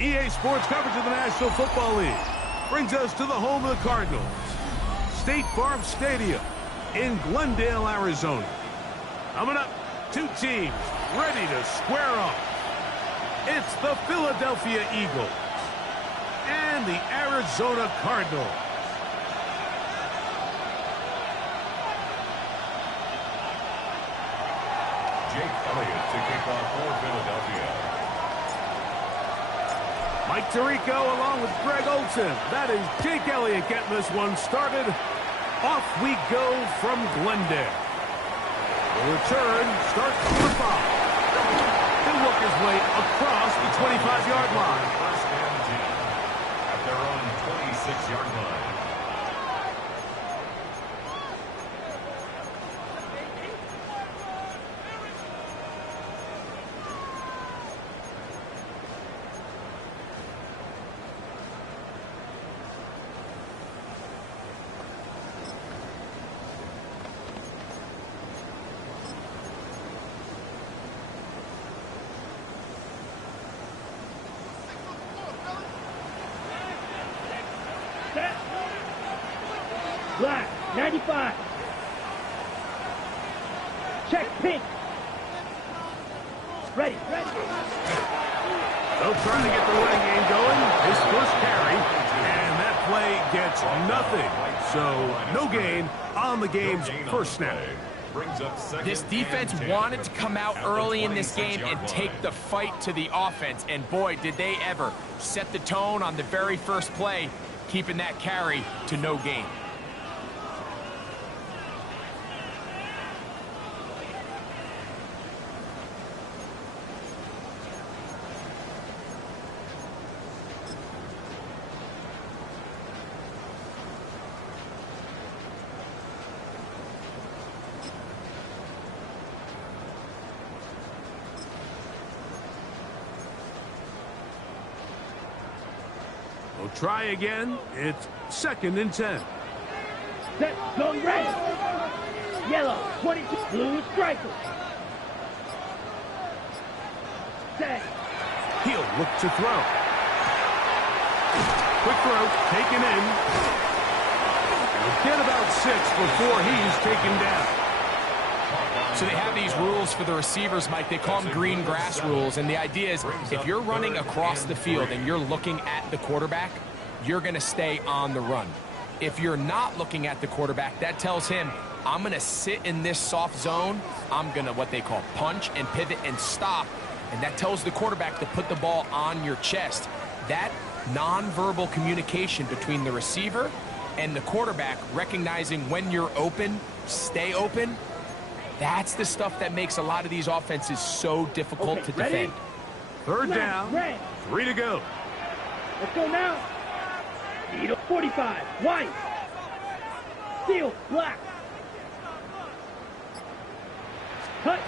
EA Sports coverage of the National Football League brings us to the home of the Cardinals, State Farm Stadium in Glendale, Arizona. Coming up, two teams ready to square off. It's the Philadelphia Eagles and the Arizona Cardinals. Jake Elliott to kick off for Philadelphia. Mike Tirico along with Greg Olson. That is Jake Elliott getting this one started. Off we go from Glendale. The return starts from the 5. He'll work his way across the 25-yard line. First and 10 at their own 26-yard line. Black, 95. Check pink. Ready. They'll try to get the running game going. His first carry, and that play gets nothing. So no gain on the game's first snap. This defense wanted to come out early in this game and take the fight to the offense, and boy, did they ever set the tone on the very first play, keeping that carry to no gain. We'll try again. It's 2nd and 10. Set, go red. Yellow, 22. Blue striker. Set. He'll look to throw. Quick throw, taken in. He'll get about 6 before he's taken down. So they have these rules for the receivers, Mike. They call them green grass rules. And the idea is if you're running across the field and you're looking at the quarterback, you're going to stay on the run. If you're not looking at the quarterback, that tells him, I'm going to sit in this soft zone. I'm going to what they call punch and pivot and stop. And that tells the quarterback to put the ball on your chest. That nonverbal communication between the receiver and the quarterback, recognizing when you're open, stay open, that's the stuff that makes a lot of these offenses so difficult to defend. Third down, 3 to go. Let's go now. Need a 45. White. Steel. Black. Cut.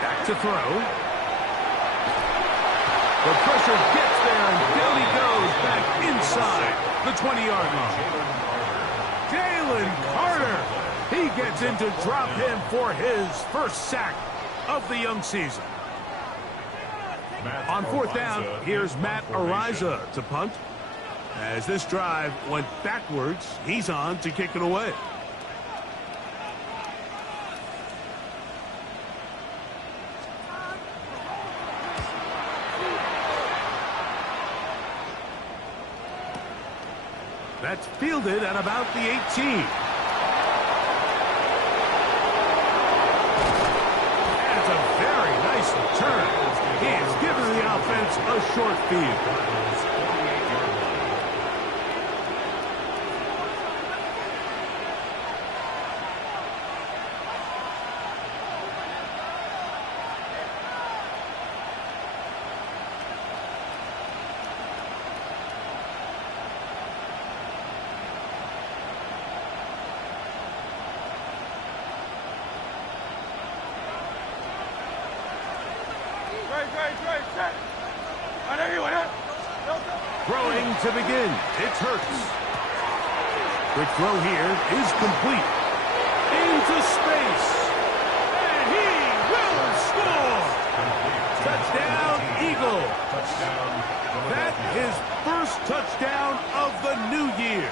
Back to throw. The pressure gets there, and down he goes back inside the 20-yard line. Jalen Carter. He gets in to drop him for his first sack of the young season. On 4th down, here's Matt Ariza to punt. As this drive went backwards, he's on to kick it away. That's fielded at about the 18. That's a very nice return. He has given the offense a short field. Throwing to begin. It's Hurts. Quick throw here is complete. Into space. And he will score. Touchdown, Eagle. Touchdown, That is first touchdown of the new year.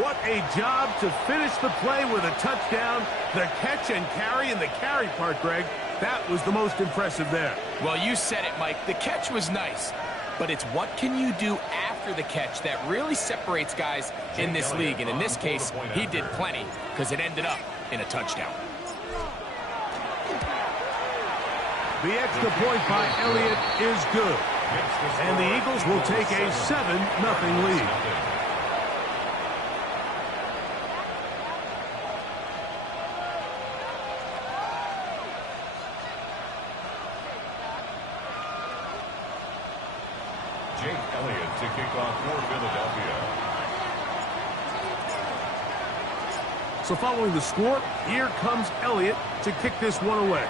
What a job to finish the play with a touchdown. The catch and carry, and the carry part, Greg, that was the most impressive there. Well, you said it, Mike. The catch was nice, but it's what can you do after the catch that really separates guys in this league. And in this case, he did plenty because it ended up in a touchdown. The extra point by Elliott is good. And the Eagles will take a 7-0 lead. Jake Elliott to kick off for Philadelphia. So following the score, here comes Elliott to kick this one away.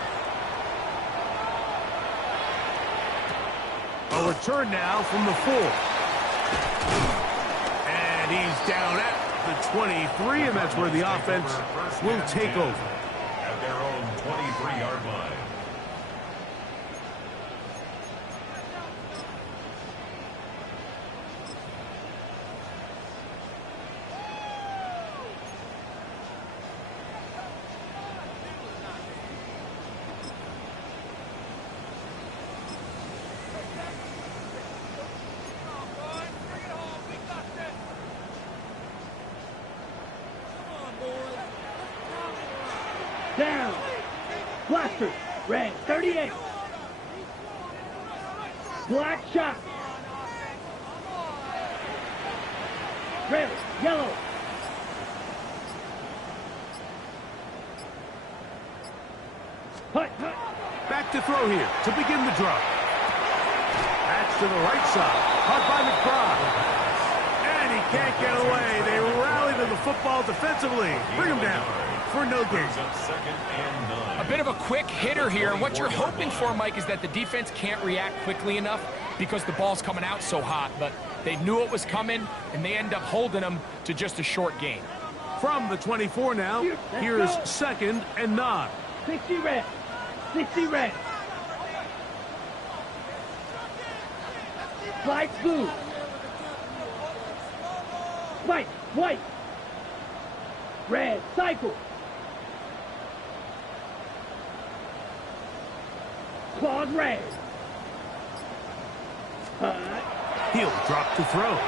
A return now from the 4. And he's down at the 23, and that's where the offense will take over. At their own 23-yard line. Down. Blaster. Red. 38. Black shot. Red. Yellow. Hut. Back to throw here to begin the drop. Patch to the right side. Caught by McBride. And he can't get away. They rally to the football defensively. Bring him down for no gain. A bit of a quick hitter here, and what you're hoping for, Mike, is that the defense can't react quickly enough because the ball's coming out so hot, but they knew it was coming, and they end up holding them to just a short gain. From the 24 now, here's 2nd and 9. 60 red. 60 red. Slide blue. White. White. Red. Cycle. Claws red. He'll drop to throw. The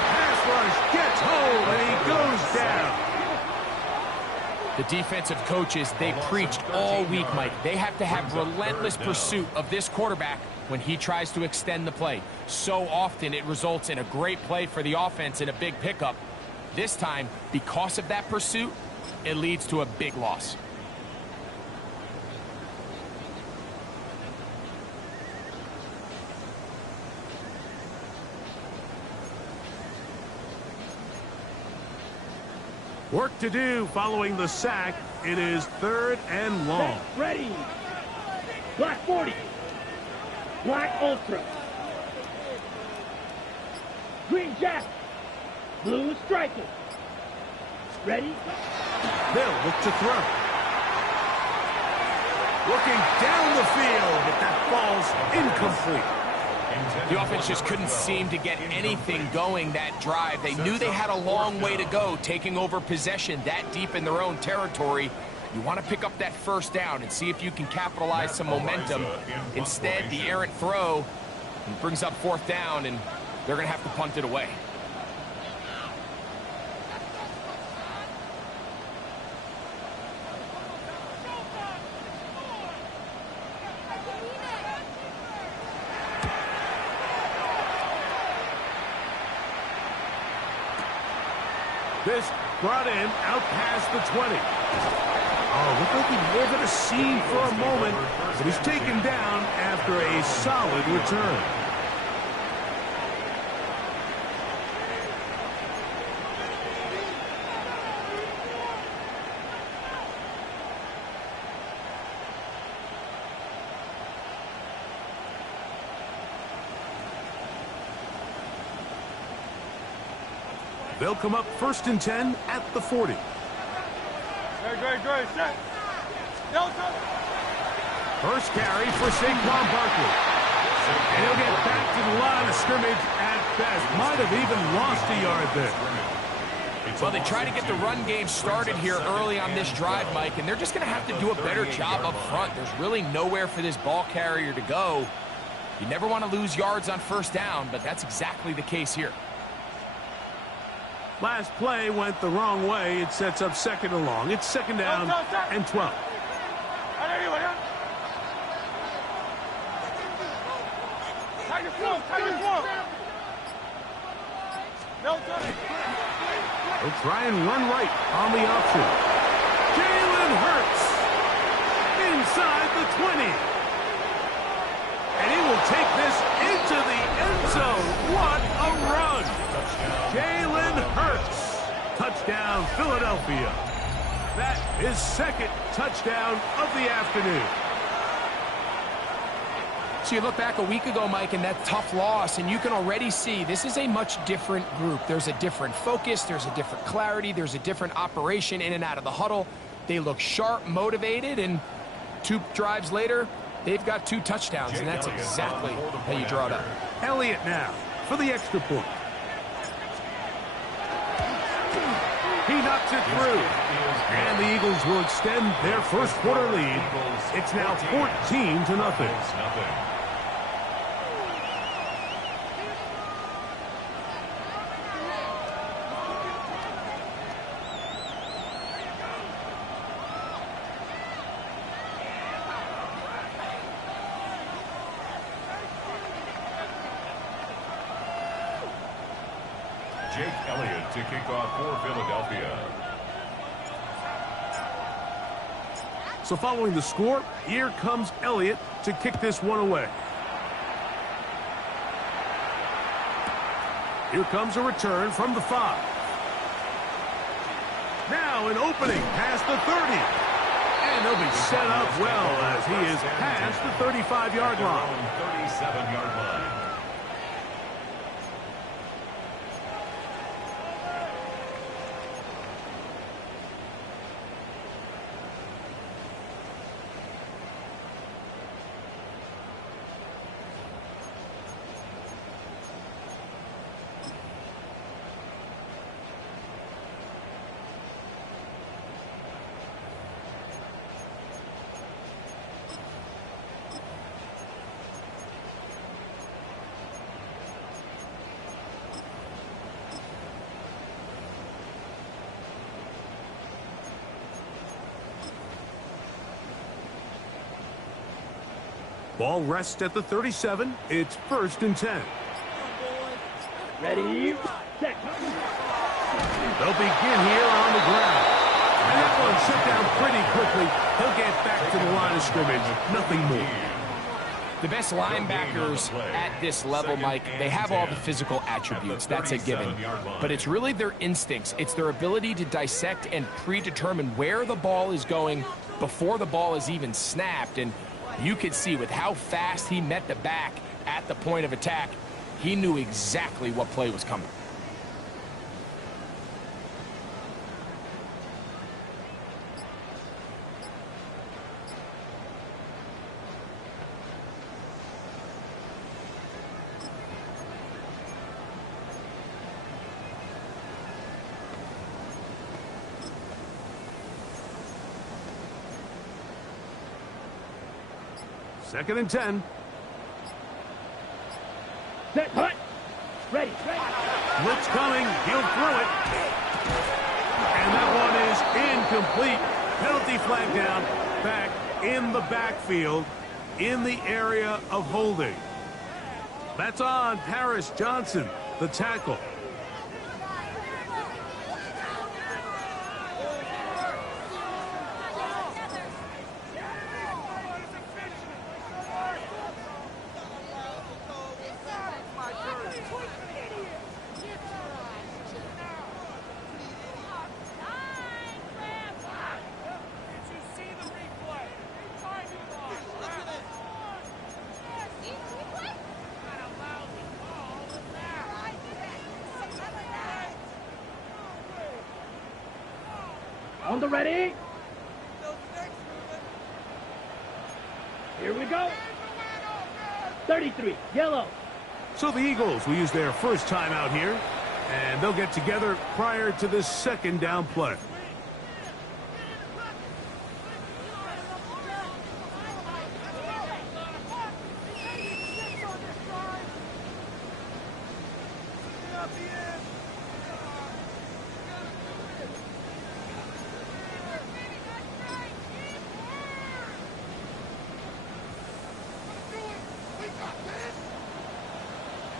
pass rush gets home, and he goes down. The defensive coaches, they preached all week, Mike. They have to have relentless pursuit of this quarterback when he tries to extend the play. So often it results in a great play for the offense and a big pickup. This time, because of that pursuit, it leads to a big loss. Work to do following the sack. It is 3rd and long. Ready. Black 40. Black Ultra. Green jacket. Blue striker. Ready? They'll look to throw. Looking down the field, but that ball's incomplete. The offense just couldn't seem to get anything going that drive. They knew they had a long way to go, taking over possession that deep in their own territory. You want to pick up that first down and see if you can capitalize some momentum. Instead, the errant throw brings up 4th down, and they're going to have to punt it away. This brought in out past the 20. Oh, looked like he was at a seam for a moment, but he's taken down after a solid return. They'll come up 1st and 10 at the 40. Great, set. Delta. First carry for Saquon Barkley. And he'll get back to the line of scrimmage at best. Might have even lost a yard there. Well, they try to get the run game started here early on this drive, Mike, and they're just going to have to do a better job up front. There's really nowhere for this ball carrier to go. You never want to lose yards on first down, but that's exactly the case here. Last play went the wrong way. It sets up second and long. It's second down and 12. They'll try and run right on the option. Jalen Hurts inside the 20. And he will take this into the end zone. What a run. Jalen Hurts. Touchdown, Philadelphia. That is second touchdown of the afternoon. So you look back a week ago, Mike, and that tough loss, and you can already see this is a much different group. There's a different focus. There's a different clarity. There's a different operation in and out of the huddle. They look sharp, motivated, and 2 drives later, they've got 2 touchdowns, and that's exactly how you draw it up. Elliott now for the extra point. He knocks it through. And the Eagles will extend their first quarter lead. It's now 14-0. Jake Elliott to kick off for Philadelphia. So following the score, here comes Elliott to kick this one away. Here comes a return from the 5. Now an opening past the 30. And he'll be set up well as he is past the 35-yard line. 37-yard line. Ball rests at the 37. It's 1st and 10. Ready, set. They'll begin here on the ground. And that one shut down pretty quickly. He'll get back to the line of scrimmage. Nothing more. The best linebackers at this level, Mike, they have all the physical attributes. That's a given. But it's really their instincts. It's their ability to dissect and predetermine where the ball is going before the ball is even snapped. And you could see with how fast he met the back at the point of attack, he knew exactly what play was coming. Second and 10. Set, hut. Ready. Blitz coming. He'll throw it. And that one is incomplete. Penalty flag down. Back in the backfield in the area of holding. That's on Paris Johnson, the tackle. On the ready. Here we go. 33, yellow. So the Eagles will use their first timeout here, and they'll get together prior to this second down play.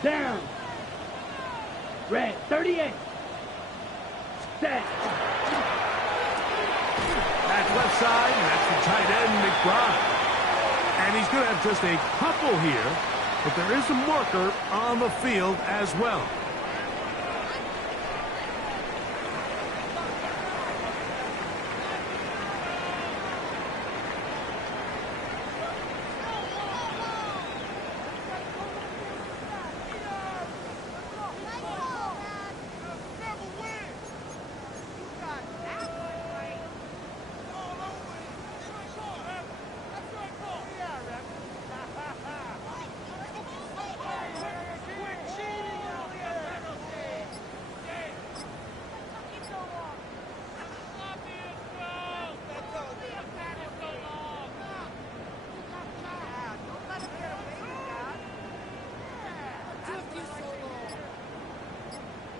Down. Red, 38. Set. That's left side, and that's the tight end, McBride. And he's going to have just a couple here, but there is a marker on the field as well.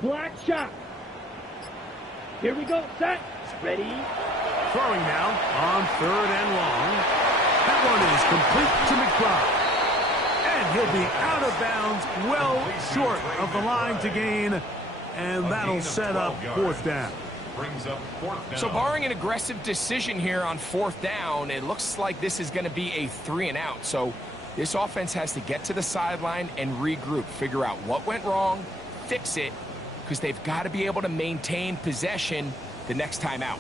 Black shot. Here we go. Set. Ready. Throwing now on 3rd and long. That one is complete to McBride. And he'll be out of bounds, well short of the line to gain. And that'll set up 4th down. Brings up 4th down. So barring an aggressive decision here on 4th down, it looks like this is going to be a 3 and out. So this offense has to get to the sideline and regroup, figure out what went wrong, fix it, because they've got to be able to maintain possession the next time out.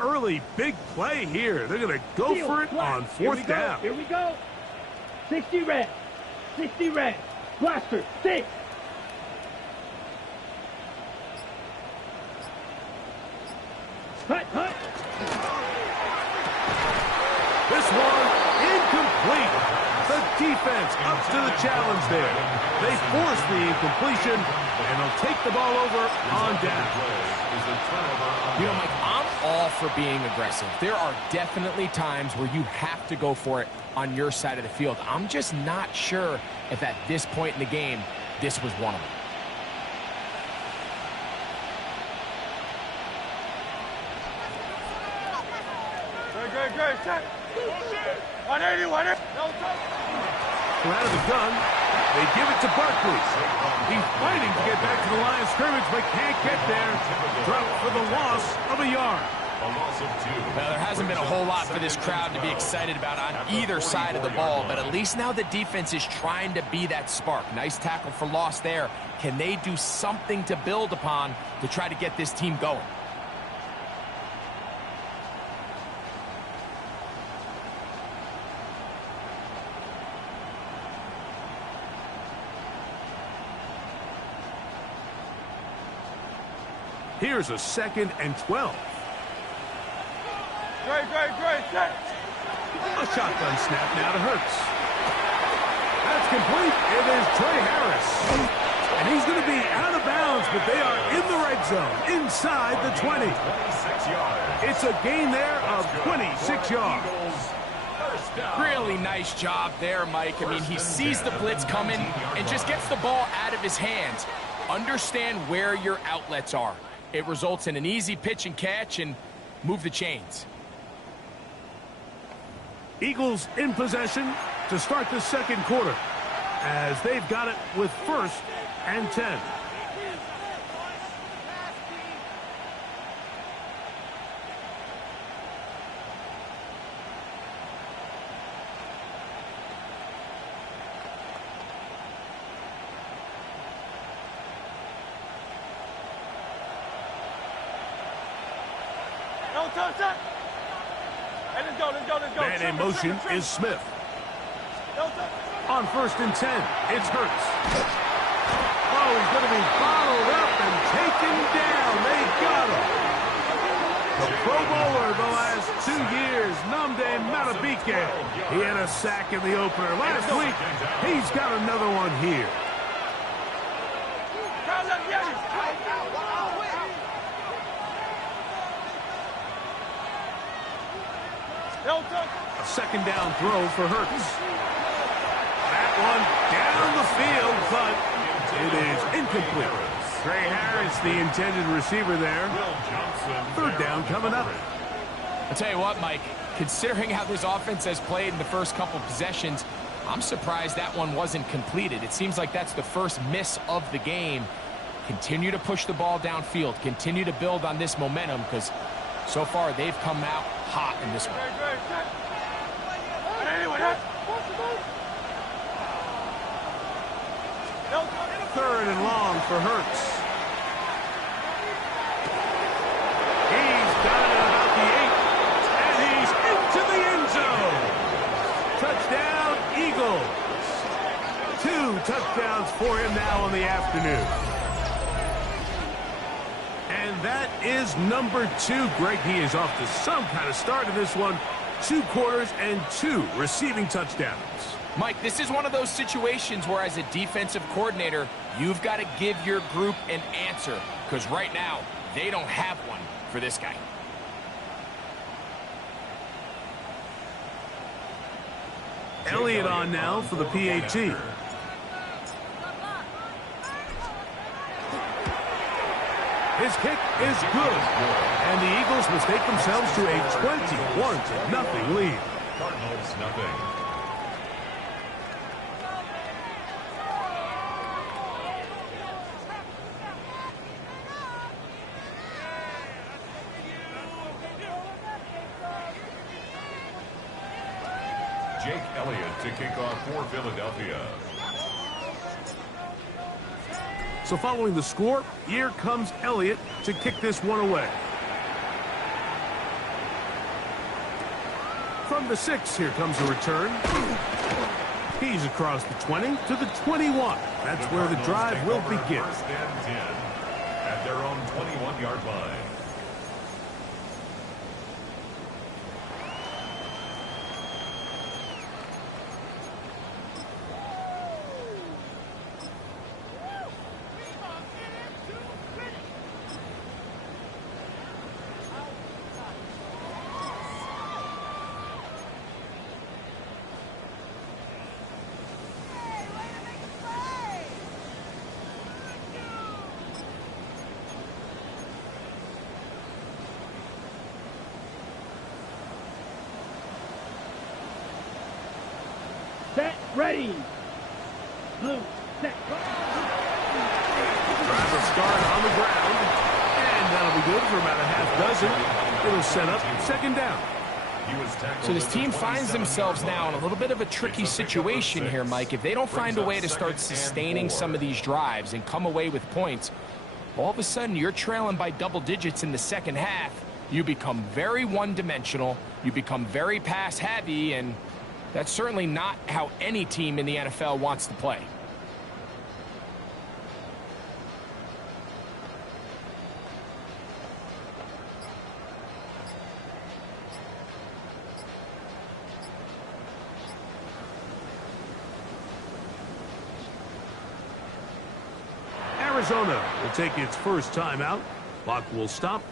Early big play here. They're going to go for it on 4th down. Here we go. 60 red. 60 red. Blaster. 6. Hut, hut. This one incomplete. The defense up to the challenge there. They force the incompletion, and they'll take the ball over on down. You know, Mike, I'm all for being aggressive. There are definitely times where you have to go for it on your side of the field. I'm just not sure if at this point in the game, this was one of them. Great, check. 180, 180. We're out of the gun. They give it to Barkley. He's fighting to get back to the line of scrimmage, but can't get there. Drop for the loss of a yard. Well, there hasn't been a whole lot for this crowd to be excited about on either side of the ball, but at least now the defense is trying to be that spark. Nice tackle for loss there. Can they do something to build upon to try to get this team going? Here's a 2nd and 12. Great, check. A shotgun snap now to Hurts. That's complete. It is Trey Harris. And he's going to be out of bounds, but they are in the red zone, inside the 20. It's a gain there of 26 yards. Really nice job there, Mike. I mean, he sees the blitz coming and just gets the ball out of his hands. Understand where your outlets are. It results in an easy pitch and catch and move the chains. Eagles in possession to start the 2nd quarter, as they've got it with 1st and 10. Man in motion is Smith. On 1st and 10, it's Hurts. Oh, he's going to be bottled up and taken down. They got him. The Pro Bowler the last 2 years, Nnamdi Madubuike. He had a sack in the opener last week. He's got another one here. A second down throw for Hurts. That one down the field, but it is incomplete. Trey Harris, the intended receiver there. Third down coming up. I'll tell you what, Mike, considering how this offense has played in the first couple possessions, I'm surprised that one wasn't completed. It seems like that's the first miss of the game. Continue to push the ball downfield. Continue to build on this momentum because so far they've come out hot in this one. Third and long for Hurts. He's got it at about the 8, and he's into the end zone. Touchdown, Eagles. 2 touchdowns for him now in the afternoon. And that is number 2. Greg, he is off to some kind of start in this one. 2 quarters and 2 receiving touchdowns. Mike, this is one of those situations where as a defensive coordinator, you've got to give your group an answer because right now, they don't have one for this guy. Elliott on now for the PAT. His kick is good. And the Eagles will take themselves to a 21-0 lead. Cardinals, nothing. Jake Elliott to kick off for Philadelphia. So following the score, here comes Elliott to kick this one away. From the 6, here comes a return. He's across the 20 to the 21. That's where the drive will begin. First and 10 at their own 21-yard line. Set, ready. Blue, set. Drive will start on the ground. And that'll be good for about a half dozen. It'll set up second down. So this team finds themselves now in a little bit of a tricky situation here, Mike. If they don't find a way to start sustaining some of these drives and come away with points, all of a sudden you're trailing by double digits in the second half. You become very one-dimensional. You become very pass-heavy, and that's certainly not how any team in the NFL wants to play. Arizona will take its first timeout. Clock will stop,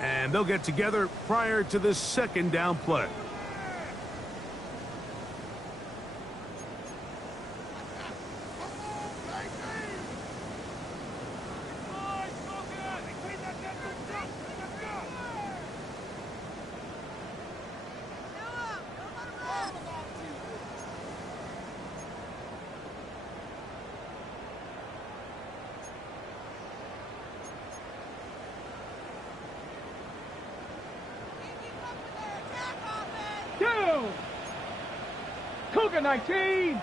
and they'll get together prior to the second down play. Cougar 19!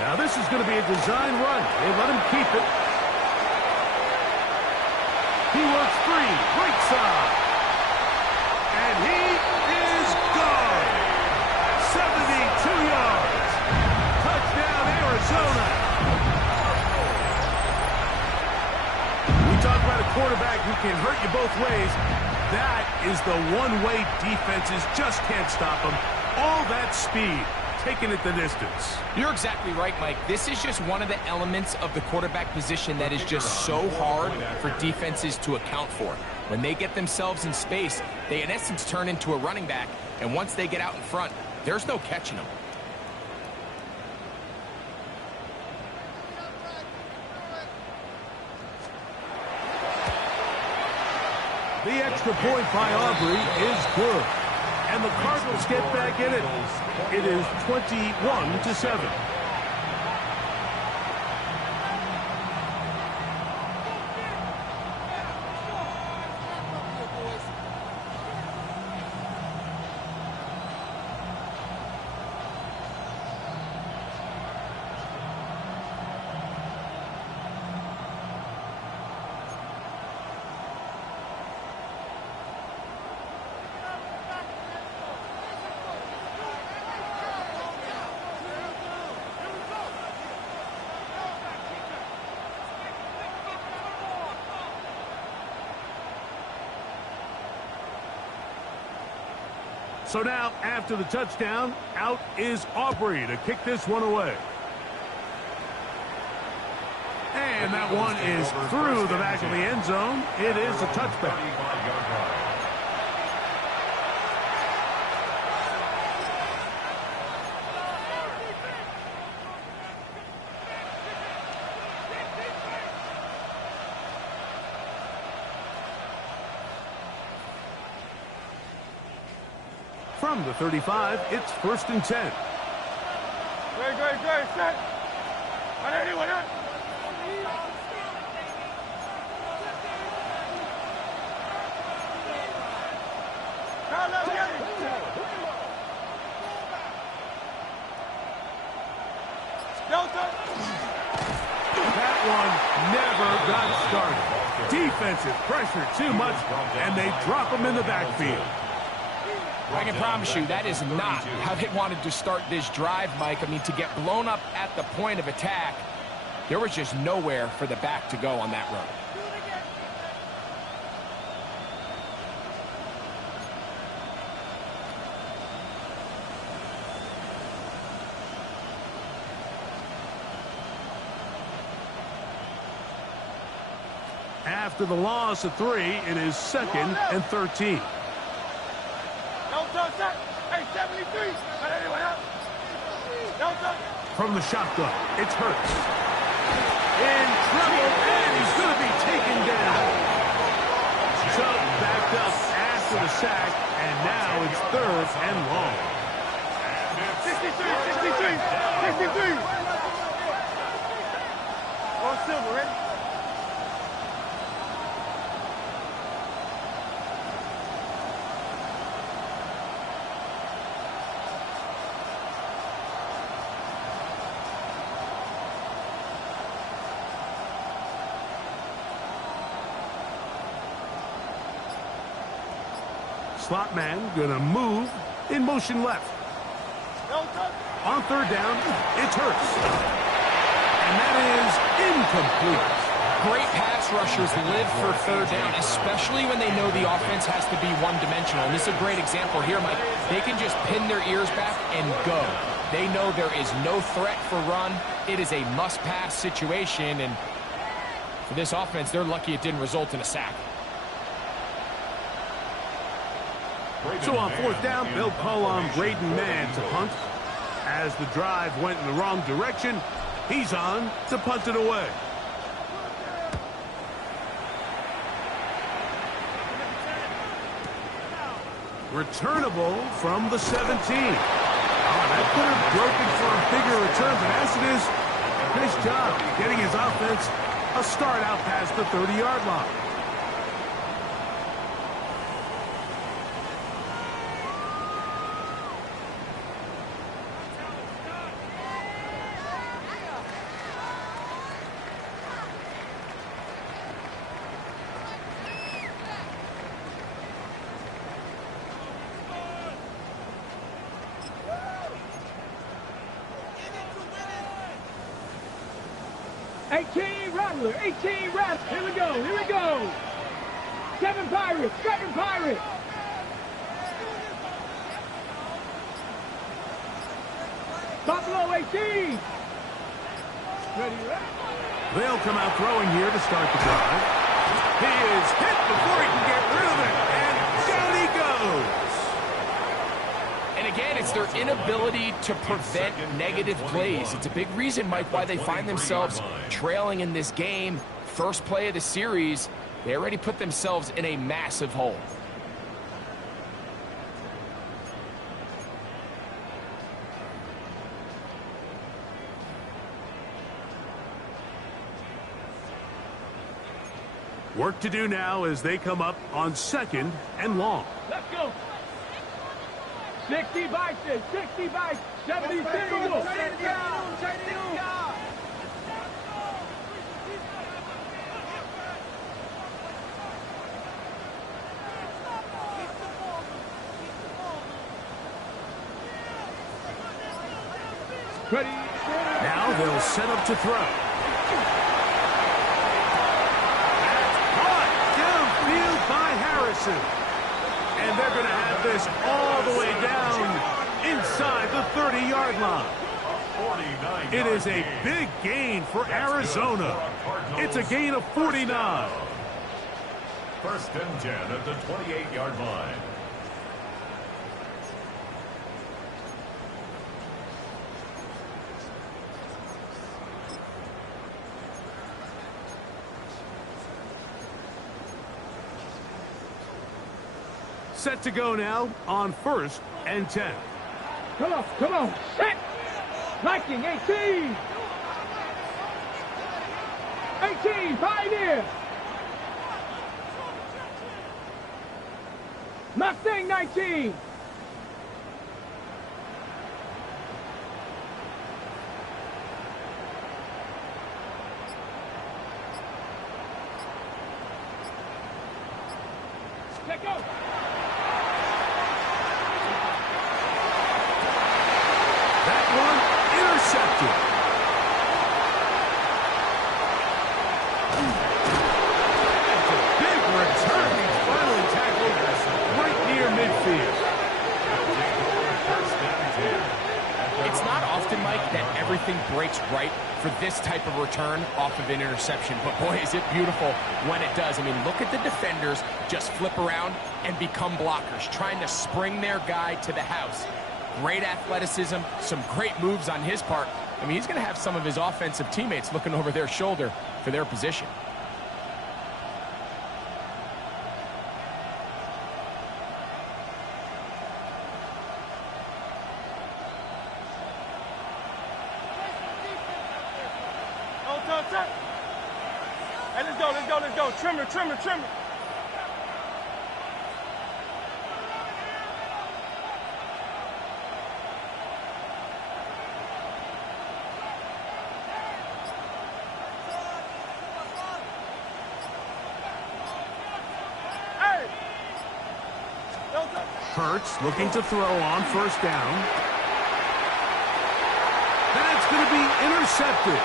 Now this is going to be a design run. They let him keep it. He works free, right side. And he is gone. 72 yards. Touchdown. can hurt you both ways. That is the one-way defenses just can't stop them. All that speed, taking it the distance. You're exactly right, Mike. This is just one of the elements of the quarterback position that is just so hard for defenses to account for. When they get themselves in space, they in essence turn into a running back, and once they get out in front, there's no catching them. The extra point by Aubrey is good. And the Cardinals get back in it. It is 21-7. So now, after the touchdown, out is Aubrey to kick this one away. And that one is through the back of the end zone. It is a touchback. From the 35, it's 1st and 10. Great, set. 180, 180. That one never got started. Defensive pressure too much, and they drop him in the backfield. I can promise you that is not how they wanted to start this drive, Mike. I mean, to get blown up at the point of attack, there was just nowhere for the back to go on that run. After the loss of 3, it is 2nd and 13. Hey, 73. From the shotgun, it's Hurts. In trouble, and he's going to be taken down. So backed up after the sack, and now it's 3rd and long. 63. All silver, ready? Slot man gonna move in motion left. On 3rd down, it's Hurts. And that is incomplete. Great pass rushers live for 3rd down, especially when they know the offense has to be one-dimensional. And this is a great example here, Mike. They can just pin their ears back and go. They know there is no threat for run. It is a must-pass situation, and for this offense, they're lucky it didn't result in a sack. So on 4th down, they'll call on Braden Mann to punt. As the drive went in the wrong direction, he's on to punt it away. Returnable from the 17. That could have broken for a bigger return, but as it is, nice job getting his offense a start out past the 30-yard line. Rattler. Here we go. 7 Pirates, 7 Pirates. Buffalo 18. Ready, ready. They'll come out throwing here to start the drive. He is hit before he can get rid of it, and down he goes. And again, it's their inability to prevent negative plays. It's a big reason, Mike, why they find themselves trailing in this game. First play of the series, they already put themselves in a massive hole. Work to do now as they come up on 2nd and long. Let's go. 60 Bison, 60 Bison, 70 single. Ready. Now they'll set up to throw. By Harrison. And they're going to have this all the way down inside the 30-yard line. It is a big gain for Arizona. It's a gain of 49. 1st and 10 at the 28-yard line. Set to go now on 1st and 10. Come on, set. Viking 18. 18, Pioneer. Mustang 19. Let go. Intercepted. That's a big return. He's finally tackled right near midfield. It's not often, Mike, that everything breaks right for this type of return off of an interception. But, boy, is it beautiful when it does. I mean, look at the defenders just flip around and become blockers, trying to spring their guy to the house. Great athleticism, some great moves on his part. I mean, he's going to have some of his offensive teammates looking over their shoulder for their position. Hey, let's go. Trimmer. Hurts looking to throw on 1st down. That's going to be intercepted.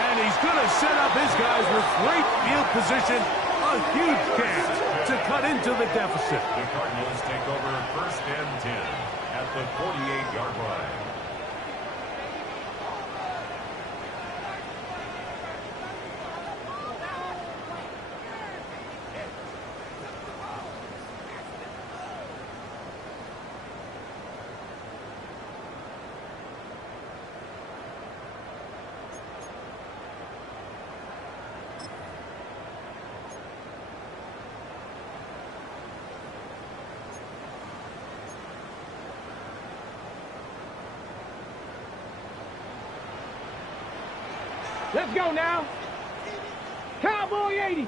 And he's going to set up his guys with great field position. A huge catch to cut into the deficit. The Cardinals take over 1st and 10 at the 48-yard line. Let's go now. Cowboy 80.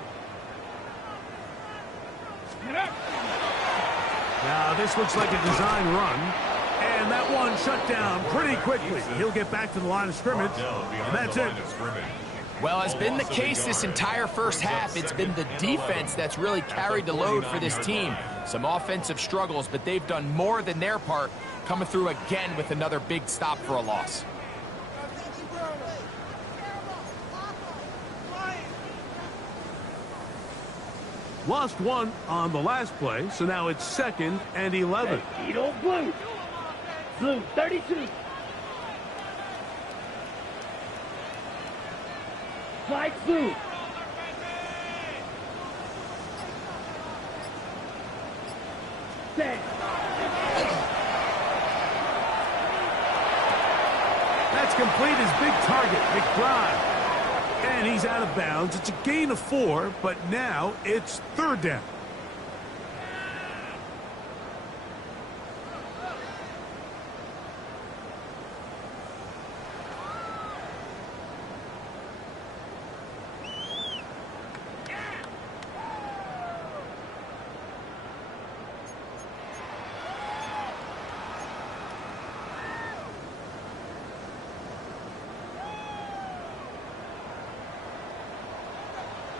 Get up. Now, this looks like a design run. And that one shut down pretty quickly. He'll get back to the line of scrimmage. And that's it. Well, has been the case this entire first half. It's been the defense that's really carried the load for this team. Some offensive struggles, but they've done more than their part, coming through again with another big stop for a loss. Lost one on the last play, so now it's 2nd and 11. Edo Blue. Blue, 32. Flag Blue. Set. That's complete his big target, McBride. And he's out of bounds. It's a gain of 4, but now it's 3rd down.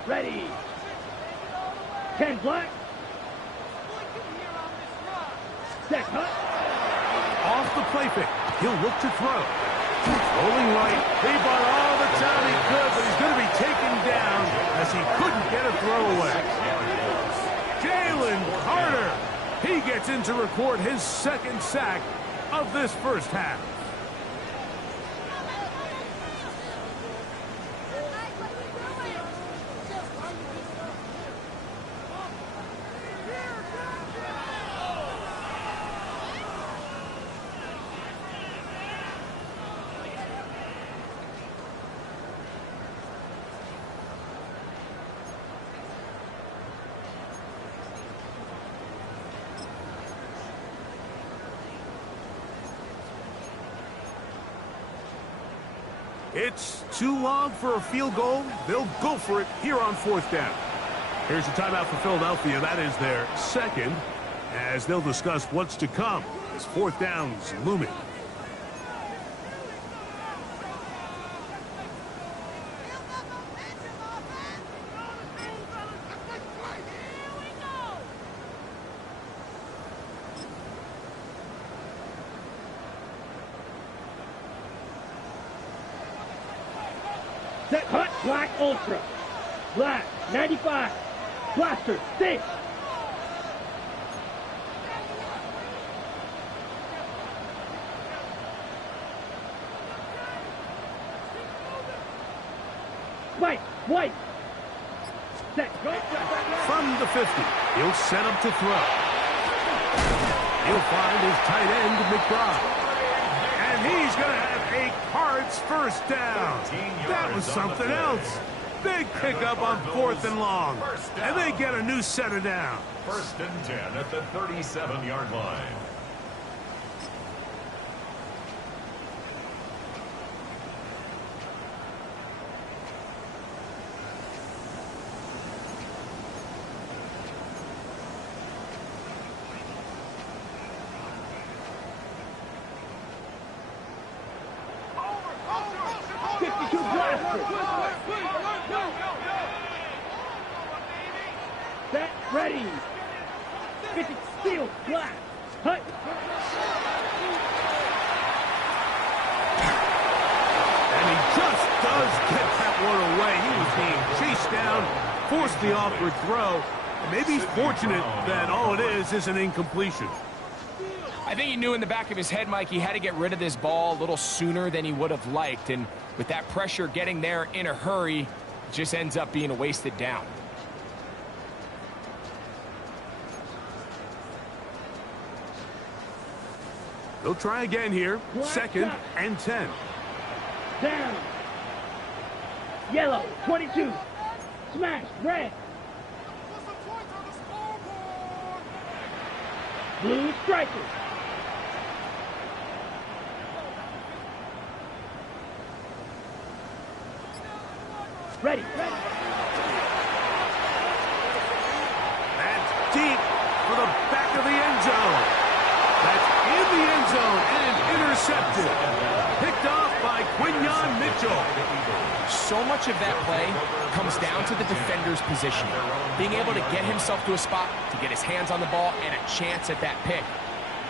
Ready. 10 black. Set cut. Off the play fake. He'll look to throw. Rolling right. He bought all the time he could, but he's going to be taken down as he couldn't get a throw away. Jalen Carter. He gets in to record his 2nd sack of this first half. It's too long for a field goal. They'll go for it here on 4th down. Here's a timeout for Philadelphia. That is their 2nd, as they'll discuss what's to come as 4th down's looming. Set cut. Black Ultra. Black, 95. Blaster, 6. White. Set, go. From the 50, he'll set up to throw. He'll find his tight end, McBride. And he's going to have a Cards first down. That was something else. Big pickup on 4th and long. And they get a new set of downs. 1st and 10 at the 37-yard line. Set, ready. 50 steel, black. Hut. And he just does get that one away. He was being chased down, forced the awkward throw. And maybe he's fortunate that all it is an incompletion. I think he knew in the back of his head, Mike, he had to get rid of this ball a little sooner than he would have liked. And with that pressure getting there in a hurry, it just ends up being a wasted down. They'll try again here. 2nd and 10. Down. Yellow, 22. Smash, red. Blue striker. Ready. That's deep for the back of the end zone. That's in the end zone and intercepted. Picked off by Quinyon Mitchell. So much of that play comes down to the defender's position. Being able to get himself to a spot, to get his hands on the ball, and a chance at that pick.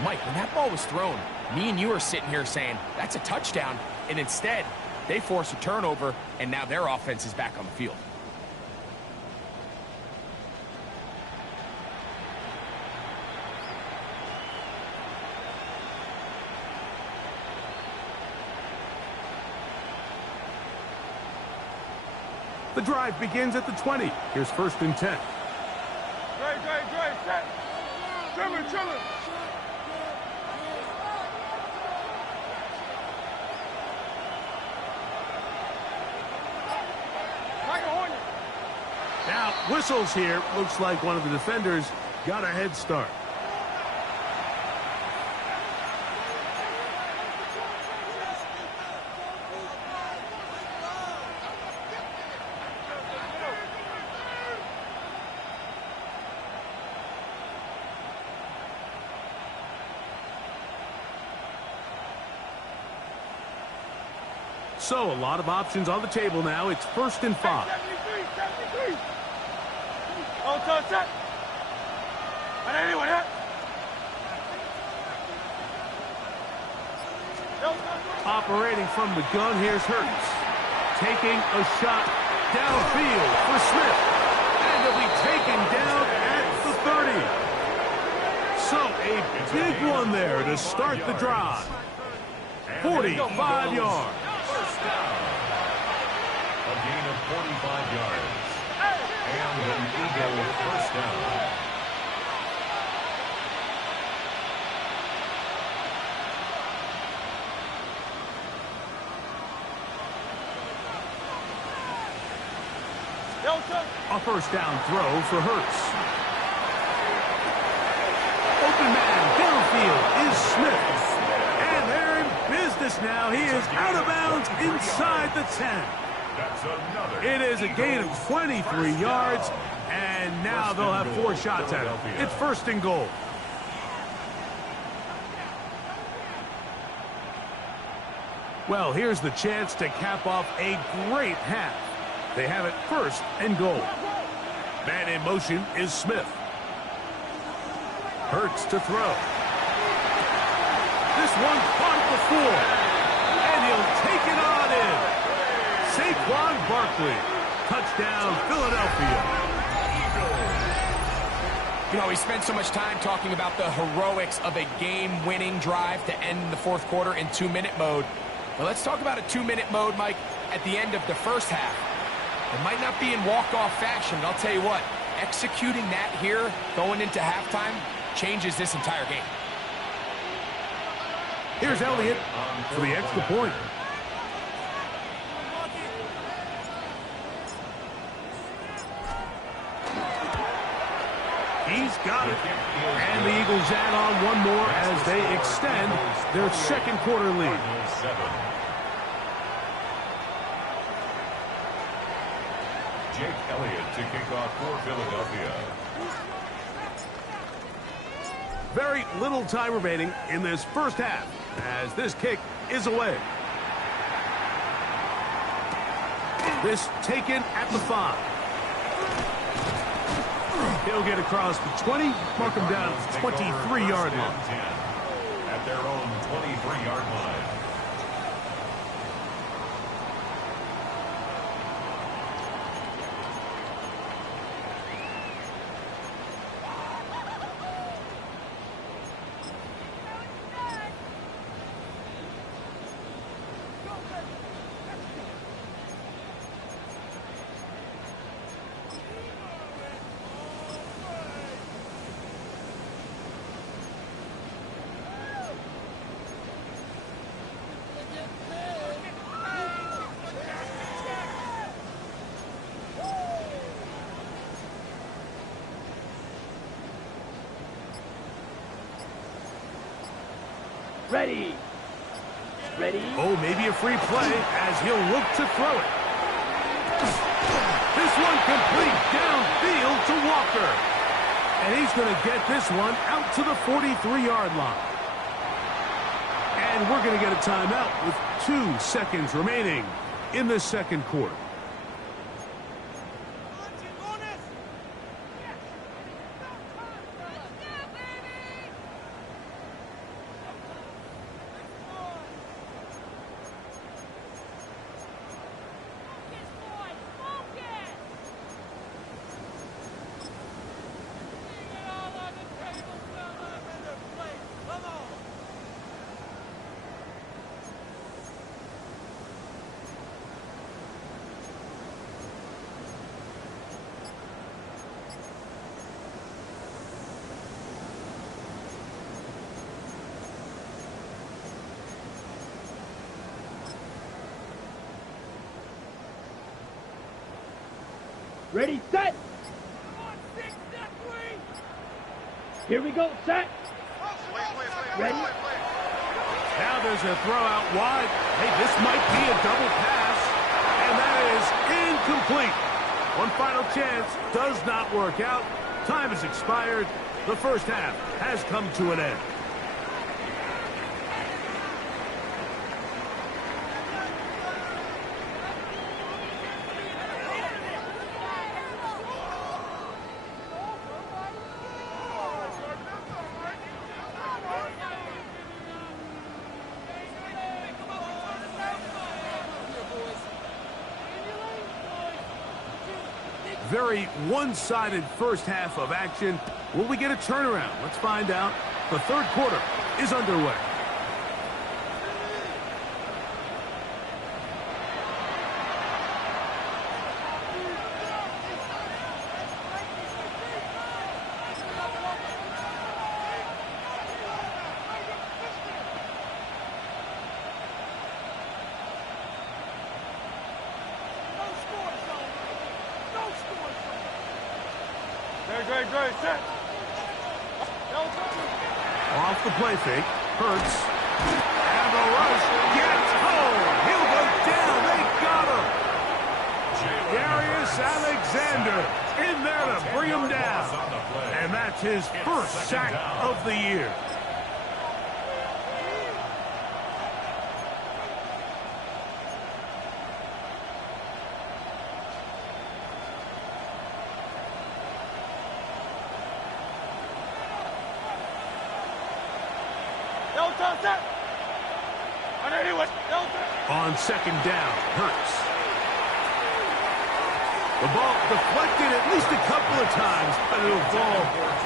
Mike, when that ball was thrown, me and you are sitting here saying, that's a touchdown. And instead, they force a turnover, and now their offense is back on the field. The drive begins at the 20. Here's 1st and 10. Dre, set. Trimmer. Now, whistles here. Looks like one of the defenders got a head start. So, a lot of options on the table now. It's 1st and 5. 73. Oh, touch that. Anyway, Operating from the gun, here's Hurts. Taking a shot downfield for Smith. And he'll be taken down at the 30. So, a big one there to start the drive. 45 yards. A gain of 45 yards. And an Eagle 1st down. A 1st down throw for Hurts. Open man downfield is Smith. And they're in business now. He is out of bounds inside the 10. It is a gain of 23 yards, and now they'll have 4 shots at it. It's 1st and goal. Well, here's the chance to cap off a great half. They have it 1st and goal. Man in motion is Smith. Hurts to throw. This one caught at the 4, and he'll take it on in. Saquon Barkley. Touchdown, Philadelphia. You know, we spent so much time talking about the heroics of a game-winning drive to end the 4th quarter in 2-minute mode. Well, let's talk about a 2-minute mode, Mike, at the end of the 1st half. It might not be in walk-off fashion, but I'll tell you what, executing that here going into halftime changes this entire game. Here's Elliott for the extra point. He's got it. And the Eagles add on one more as they extend their 2nd quarter lead. Jake Elliott to kick off for Philadelphia. Very little time remaining in this 1st half as this kick is away. This taken at the 5. He'll get across the 20, mark him down at the 23-yard line. At their own 23-yard line. Ready. Oh, maybe a free play as he'll look to throw it. This one complete downfield to Walker. And he's going to get this one out to the 43-yard line. And we're going to get a timeout with 2 seconds remaining in the 2nd quarter. Ready, set. Here we go, set. Ready. Now there's a throw out wide. Hey, this might be a double pass. And that is incomplete. One final chance does not work out. Time has expired. The first half has come to an end. Very one-sided first half of action. Will we get a turnaround? Let's find out. The third quarter is underway. Great, set. Off the play fake. Hurts. And the rush gets home. He'll go down. They got him. Darius Alexander in there to bring him down. And that's his first sack of the year. On second down, Hurts. The ball deflected at least a couple of times, but it'll fall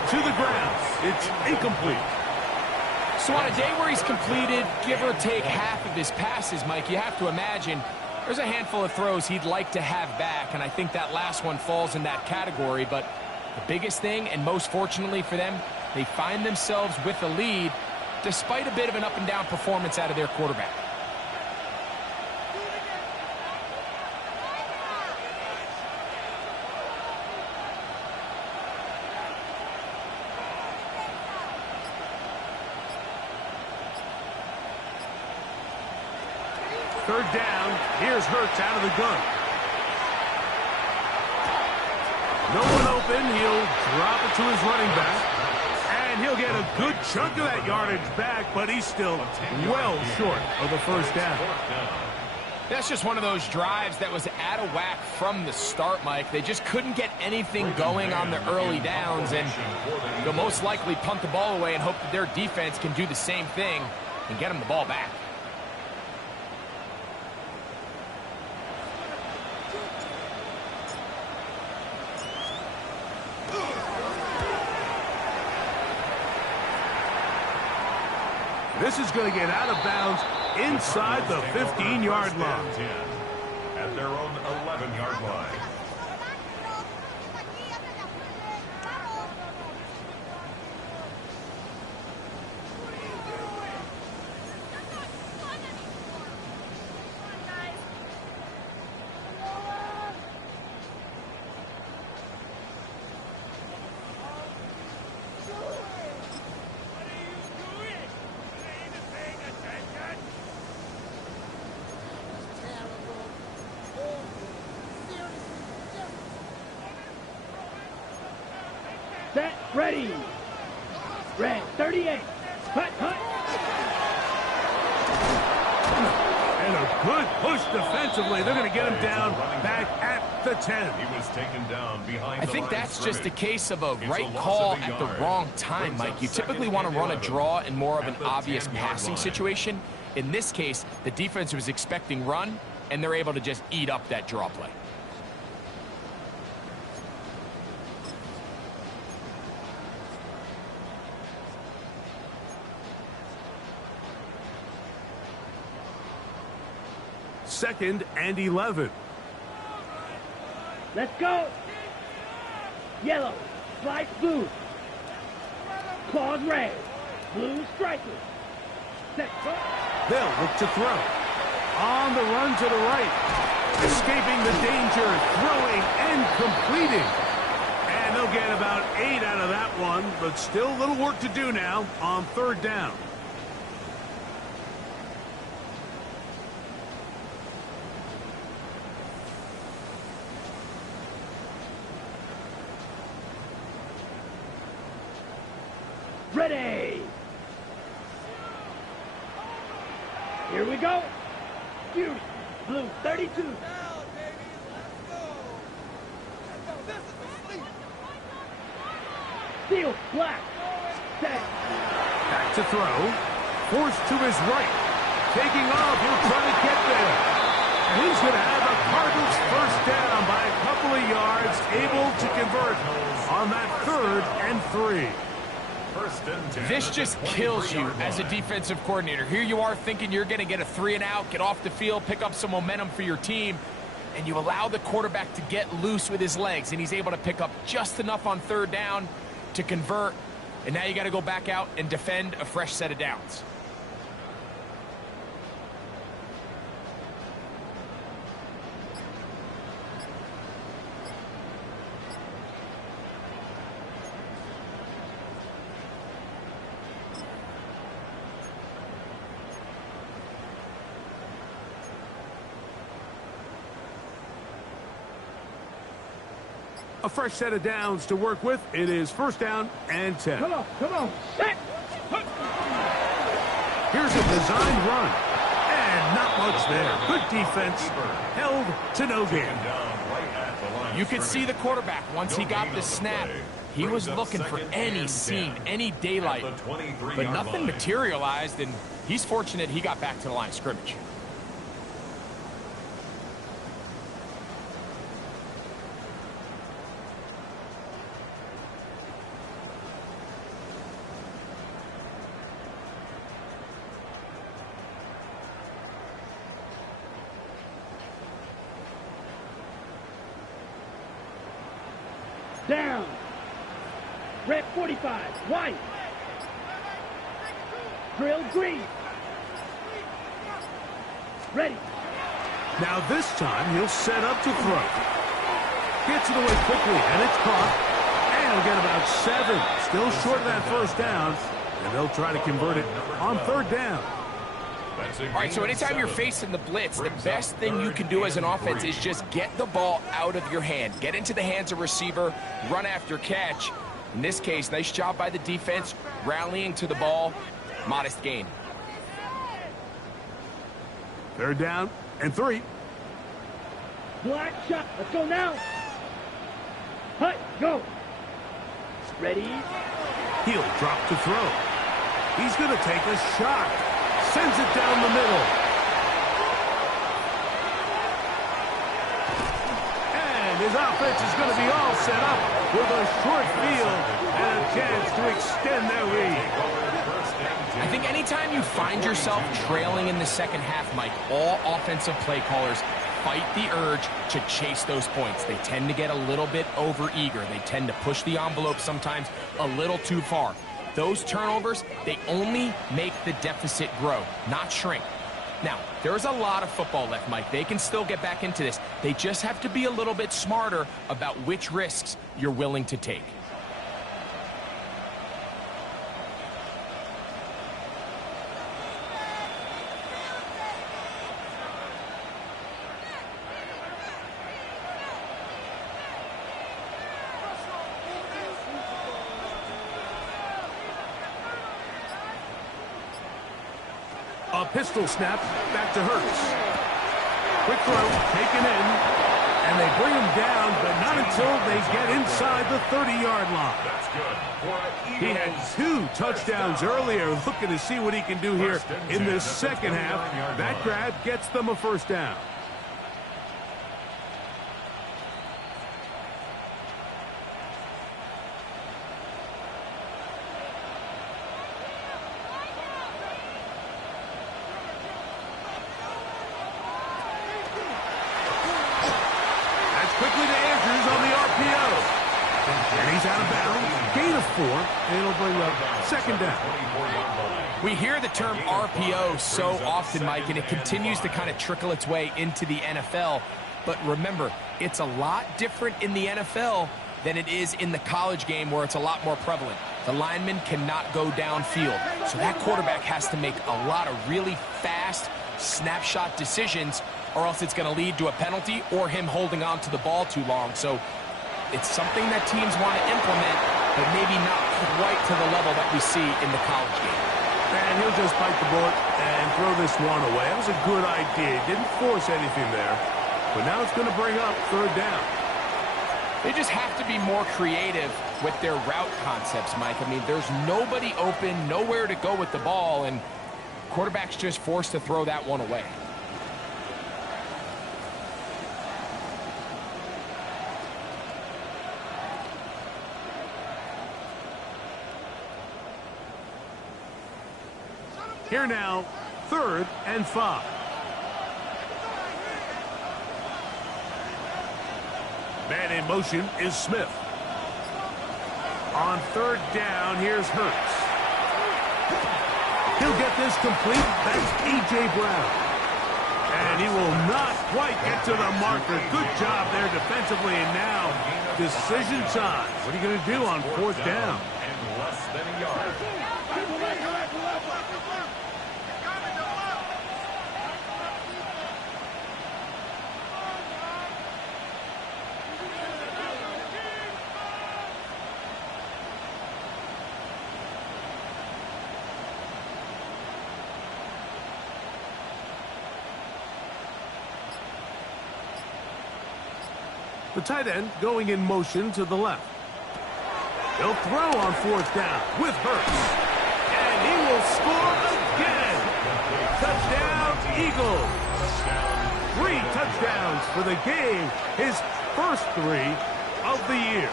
to the ground. It's incomplete. So on a day where he's completed, give or take half of his passes, Mike, you have to imagine there's a handful of throws he'd like to have back, and I think that last one falls in that category. But the biggest thing, and most fortunately for them, they find themselves with a lead despite a bit of an up-and-down performance out of their quarterback. Third down. Here's Hurts out of the gun. No one open. He'll drop it to his running back. And he'll get a good chunk of that yardage back, but he's still well short of the first down. That's just one of those drives that was out of whack from the start, Mike. They just couldn't get anything going on the early downs, and they'll most likely punt the ball away and hope that their defense can do the same thing and get them the ball back. This is going to get out of bounds inside the 15-yard line. At their own 11-yard line. Set, ready. Red, 38. Hut. And a good push defensively. They're going to get him down back at the 10. He was taken down behind I think that's just a case of a right call at the wrong time, Mike. You typically want to run a draw in more of an obvious passing situation. In this case, the defense was expecting run, and they're able to just eat up that draw play. Second and 11. Let's go. Yellow, slice blue. Claws red, blue striker. Set, go. They'll look to throw. On the run to the right. Escaping the danger, throwing and completing. And they'll get about 8 out of that one, but still a little work to do now on third down. Ready. Here we go. Fury, blue 32. Steel, black, set. Back to throw. Forced to his right. Taking off, he'll try to get there. And he's going to have a Cardinals first down by a couple of yards, able to convert on that 3rd and 3. This just kills you as a defensive coordinator. Here you are thinking you're going to get a 3-and-out, get off the field, pick up some momentum for your team, and you allow the quarterback to get loose with his legs, and he's able to pick up just enough on third down to convert, and now you got to go back out and defend a fresh set of downs. A fresh set of downs to work with. It is first down and 10. Come on, set. Here's a designed run. And not much there. Good defense. Held to no gain. You could see the quarterback, once he got the snap, he was looking for any seam, any daylight, but nothing materialized, and he's fortunate he got back to the line of scrimmage. Down. Red 45, white. Drill green. Ready. Now this time he'll set up to throw. Gets it away quickly, and it's caught. And he'll get about 7. Still short of that first down. And they'll try to convert it on third down. All right, so anytime you're facing the blitz, the best thing you can do as an offense is just get the ball out of your hand. Get into the hands of receiver, run after catch. In this case, nice job by the defense, rallying to the ball. Modest gain. Third down and 3. Black shot. Let's go now. Hut, go. Ready. He'll drop to throw. He's going to take a shot. Sends it down the middle. And his offense is going to be all set up with a short field and a chance to extend their lead. I think anytime you find yourself trailing in the second half, Mike, all offensive play callers fight the urge to chase those points. They tend to get a little bit overeager. They tend to push the envelope sometimes a little too far. Those turnovers, they only make the deficit grow, not shrink. Now, there's a lot of football left, Mike. They can still get back into this. They just have to be a little bit smarter about which risks you're willing to take. A pistol snap, back to Hurts. Quick throw, taken in, and they bring him down, but not until they get inside the 30-yard line. That's good. He had 2 touchdowns earlier, looking to see what he can do here in the second half. That grab gets them a first down. Quickly to Andrews on the RPO. And he's out of bounds. Gain of 4. It'll bring up second down. We hear the term RPO so often, Mike, and it continues to kind of trickle its way into the NFL. But remember, it's a lot different in the NFL than it is in the college game where it's a lot more prevalent. The lineman cannot go downfield, so that quarterback has to make a lot of really fast snapshot decisions, or else it's going to lead to a penalty or him holding on to the ball too long. So it's something that teams want to implement, but maybe not quite to the level that we see in the college game. And he'll just bite the bullet and throw this one away. That was a good idea. He didn't force anything there, but now it's going to bring up third down. They just have to be more creative with their route concepts, Mike. I mean, there's nobody open, nowhere to go with the ball, and quarterback's just forced to throw that one away. Here now, 3rd and 5. Man in motion is Smith. On 3rd down, here's Hurts. He'll get this complete. That's A.J. Brown. And he will not quite get to the marker. Good job there defensively. And now, decision time. What are you going to do on 4th down? And less than a yard. The tight end going in motion to the left. He'll throw on 4th down with Hurts. And he will score again. Touchdown, Eagles. 3 touchdowns for the game. His first 3 of the year.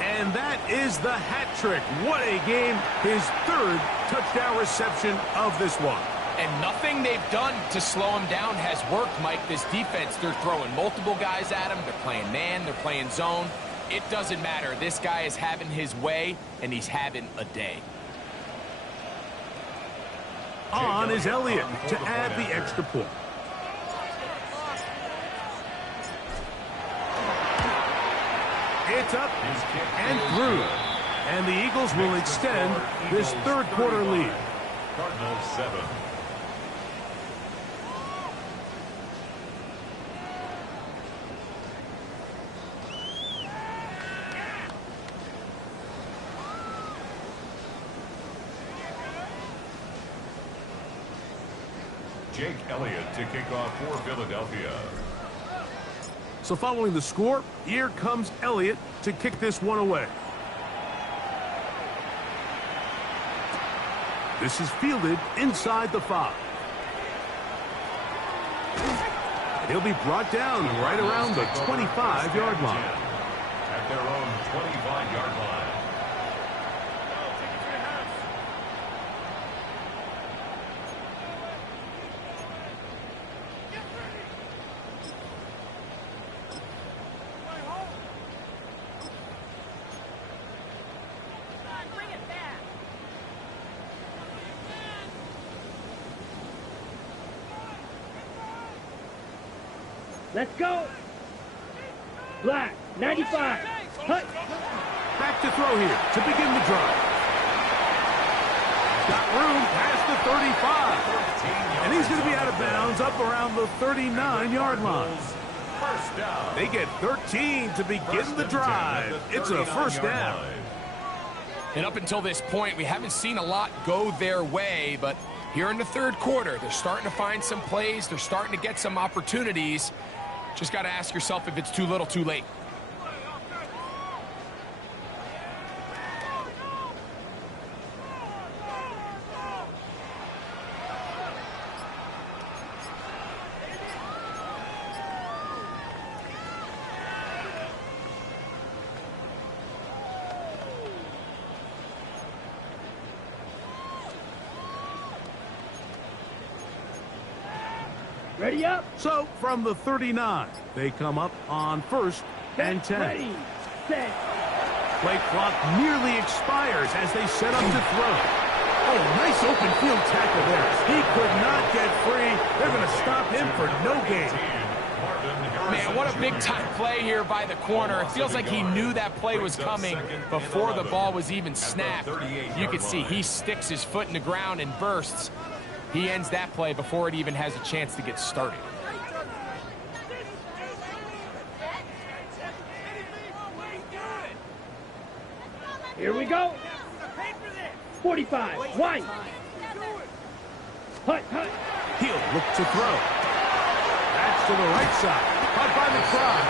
And that is the hat trick. What a game. His 3rd touchdown reception of this one. And nothing they've done to slow him down has worked, Mike. This defense, they're throwing multiple guys at him. They're playing man. They're playing zone. It doesn't matter. This guy is having his way, and he's having a day. On is Elliott to add the extra point. It's up and through. And the Eagles will extend this 3rd quarter lead. Cardinals 7. Jake Elliott to kick off for Philadelphia. So following the score, here comes Elliott to kick this one away. This is fielded inside the 5. And he'll be brought down right around the 25-yard line. At their own 25-yard line. Let's go. Black, 95. Hut. Back to throw here to begin the drive. Got room past the 35. And he's going to be out of bounds up around the 39-yard line. First down. They get 13 to begin the drive. It's a first down. And up until this point, we haven't seen a lot go their way, but here in the 3rd quarter, they're starting to find some plays. They're starting to get some opportunities. Just got to ask yourself if it's too little, too late. Ready up. So from the 39, they come up on 1st and 10. Ready, set, Play clock nearly expires as they set up to throw. Oh, nice open field tackle there. He could not get free. They're going to stop him for no gain. Man, what a big-time play here by the corner. It feels like he knew that play was coming before the ball was even snapped. You can see he sticks his foot in the ground and bursts. He ends that play before it even has a chance to get started. Here we go. 45, wide. Hut, hut. He'll look to throw. That's to the right side. Caught by the crowd.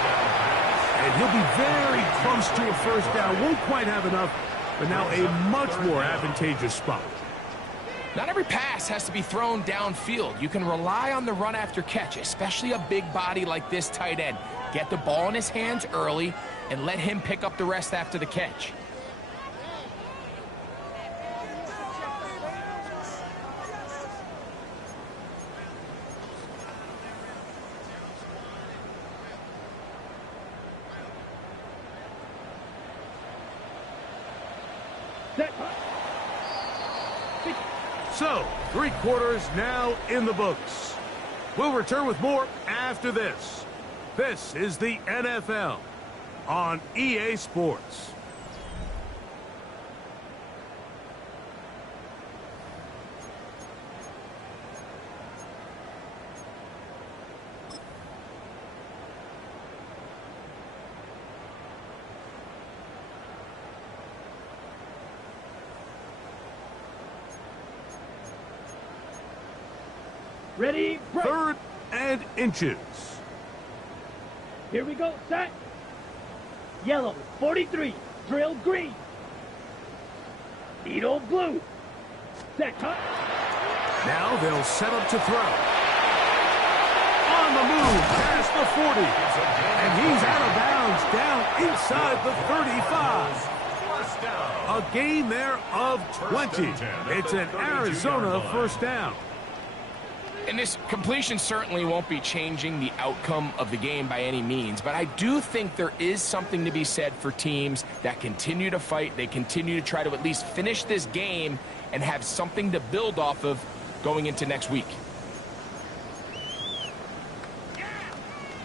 And he'll be very close to a first down. Won't quite have enough, but now a much more advantageous spot. Not every pass has to be thrown downfield. You can rely on the run after catch, especially a big body like this tight end. Get the ball in his hands early and let him pick up the rest after the catch. So, 3 quarters now in the books. We'll return with more after this. This is the NFL on EA Sports. Ready, break. 3rd and inches. Here we go, set. Yellow, 43, drill green. Needle blue. Set, cut. Now they'll set up to throw. On the move, past the 40. And he's out of bounds, down inside the 35. A gain there of 20. It's an Arizona first down. And this completion certainly won't be changing the outcome of the game by any means, but I do think there is something to be said for teams that continue to fight. They continue to try to at least finish this game and have something to build off of going into next week.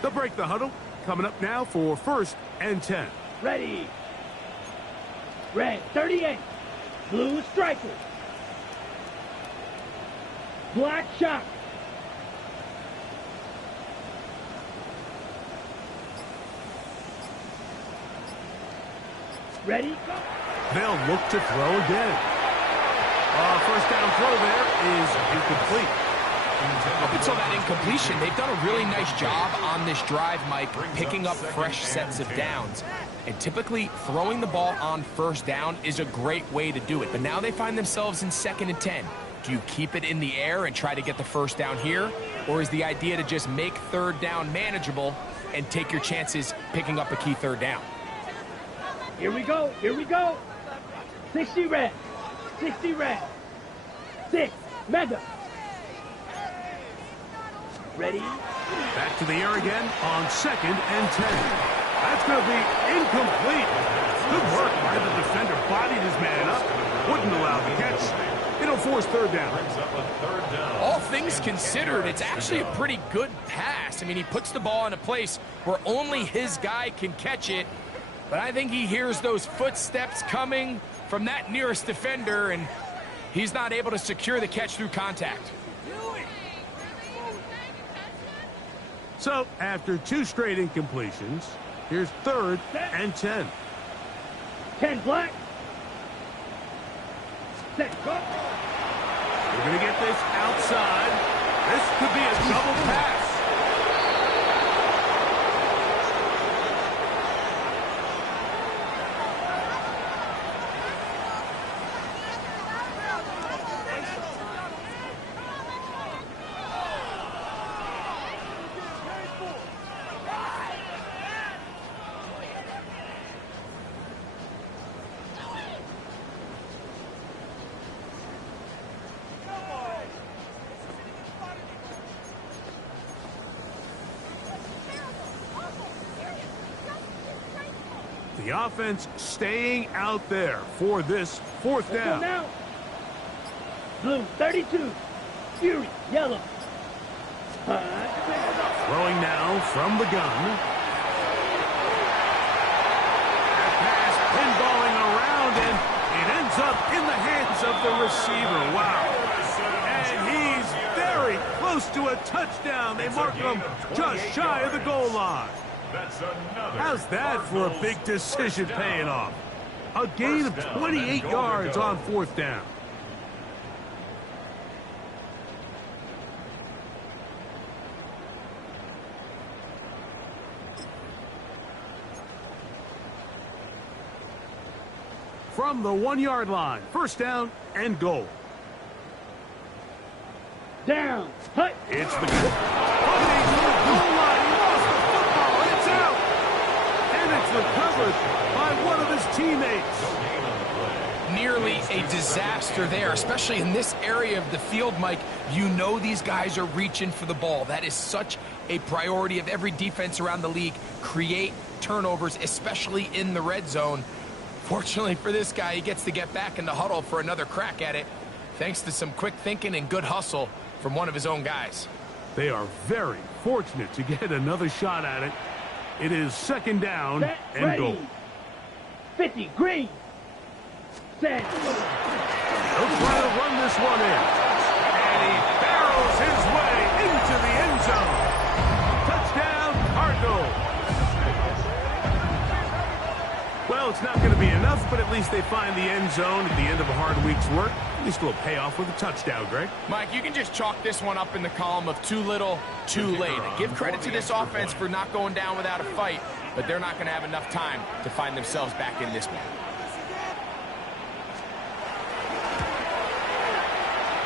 They'll break the huddle. Coming up now for 1st and 10. Ready. Red, 38. Blue striker. Black shot. Ready, go. They'll look to throw again. First down throw there is incomplete. Up until that incompletion, they've done a really nice job on this drive, Mike, picking up fresh sets of downs. And typically, throwing the ball on first down is a great way to do it. But now they find themselves in 2nd and 10. Do you keep it in the air and try to get the first down here? Or is the idea to just make 3rd down manageable and take your chances picking up a key 3rd down? Here we go, here we go. 60 red, 60 red. 6, mega. Ready? Back to the air again on 2nd and 10. That's going to be incomplete. Good work by the defender. Bodied his man up. Wouldn't allow the catch. It'll force 3rd down. All things considered, it's actually a pretty good pass. I mean, he puts the ball in a place where only his guy can catch it. But I think he hears those footsteps coming from that nearest defender, and he's not able to secure the catch through contact. So, after 2 straight incompletions, here's 3rd and 10. 10 black. Set, go. We're going to get this outside. This could be a double pass. The offense staying out there for this fourth down. Now. Blue, 32. Fury, yellow. Throwing now from the gun. That pass pinballing around, and it ends up in the hands of the receiver. Wow. And he's very close to a touchdown. They mark him just shy of the goal line. How's that for a big decision paying off? A gain of 28 yards on fourth down. From the 1-yard line, first down and goal. Down. Hut. It's the goal line. He lost the football, and it's out. And it's recovered by one of his teammates. Nearly a disaster there, especially in this area of the field, Mike. You know these guys are reaching for the ball. That is such a priority of every defense around the league. Create turnovers, especially in the red zone. Fortunately for this guy, he gets to get back in the huddle for another crack at it, thanks to some quick thinking and good hustle from one of his own guys. They are very fortunate to get another shot at it. It is second down and goal. 50, green. Set. He'll try to run this one in. And he barrels his way into the end zone. Touchdown, Cardinals. Well, it's not going to be enough, but at least they find the end zone at the end of a hard week's work. At least it'll pay off with a touchdown, Greg. Mike, you can just chalk this one up in the column of too little, too late. Give credit to this offense for not going down without a fight, but they're not going to have enough time to find themselves back in this one.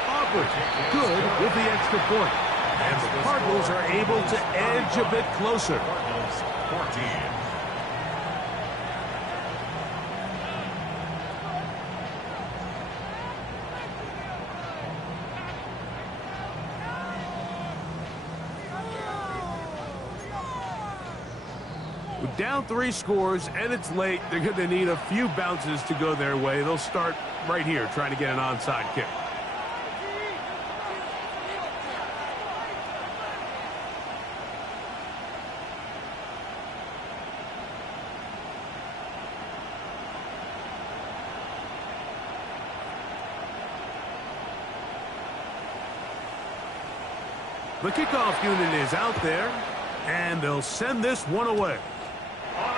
Aubrey, good with the extra point. And the Cardinals are able to edge a bit closer. Cardinals 14. Down 3 scores, and it's late. They're going to need a few bounces to go their way. They'll start right here trying to get an onside kick. The kickoff unit is out there, and they'll send this one away.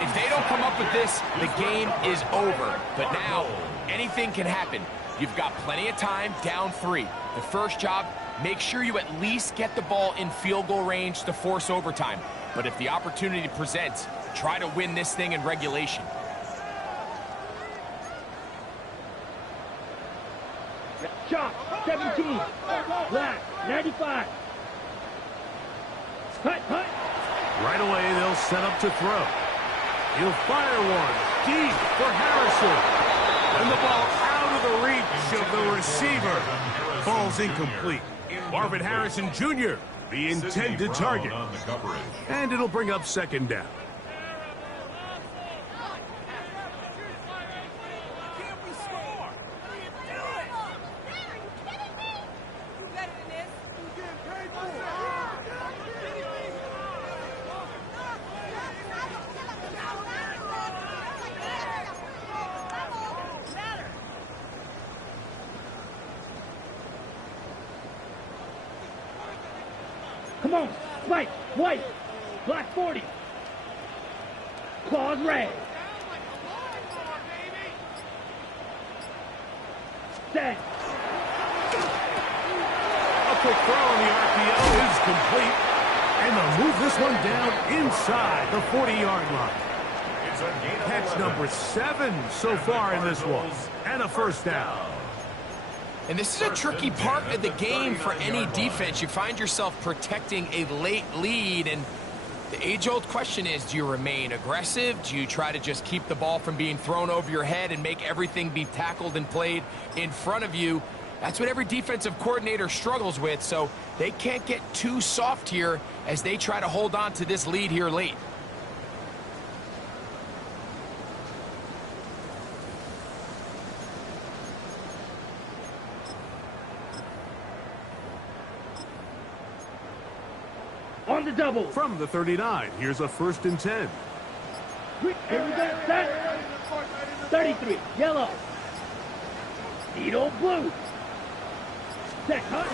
If they don't come up with this, the game is over. But now, anything can happen. You've got plenty of time, down 3. The first job, make sure you at least get the ball in field goal range to force overtime. But if the opportunity presents, try to win this thing in regulation. Chop, 17. Black, 95. Hut, hut. Right away, they'll set up to throw. He'll fire one deep for Harrison. And the ball out of the reach of the receiver. Ball's incomplete. Marvin Harrison Jr., the intended target. And it'll bring up second down. Come on, Spike, white, black 40. Claws red. Set. A quick throw on the RPO is complete. And they'll move this one down inside the 40-yard line. Catch number 7 so far in this one. And a first down. And this is a tricky part of the game for any defense. You find yourself protecting a late lead, and the age-old question is, do you remain aggressive? Do you try to just keep the ball from being thrown over your head and make everything be tackled and played in front of you? That's what every defensive coordinator struggles with, so they can't get too soft here as they try to hold on to this lead here late. On the double. From the 39, here's a 1st and 10. Here we go. Set. 33. Yellow. Needle blue. Set. Cut.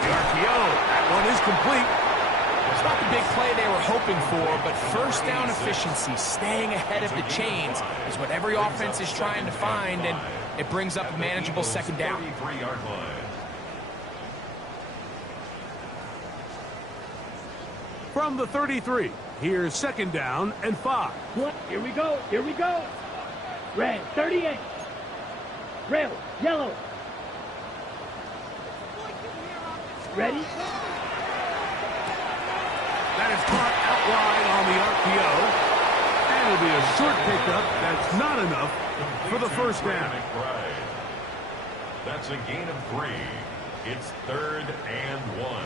The RPO. That one is complete. It's not the big play they were hoping for, but first down efficiency, staying ahead of the chains, is what every offense is trying to find, and it brings up a manageable 2nd down. 33-yard line. From the 33, here's 2nd down and 5. Here we go. Here we go. Red. 38. Rail. Yellow. Ready? That is caught out wide on the RPO. And it'll be a short pickup. That's not enough for the 1st down. That's a gain of 3. It's 3rd and 1.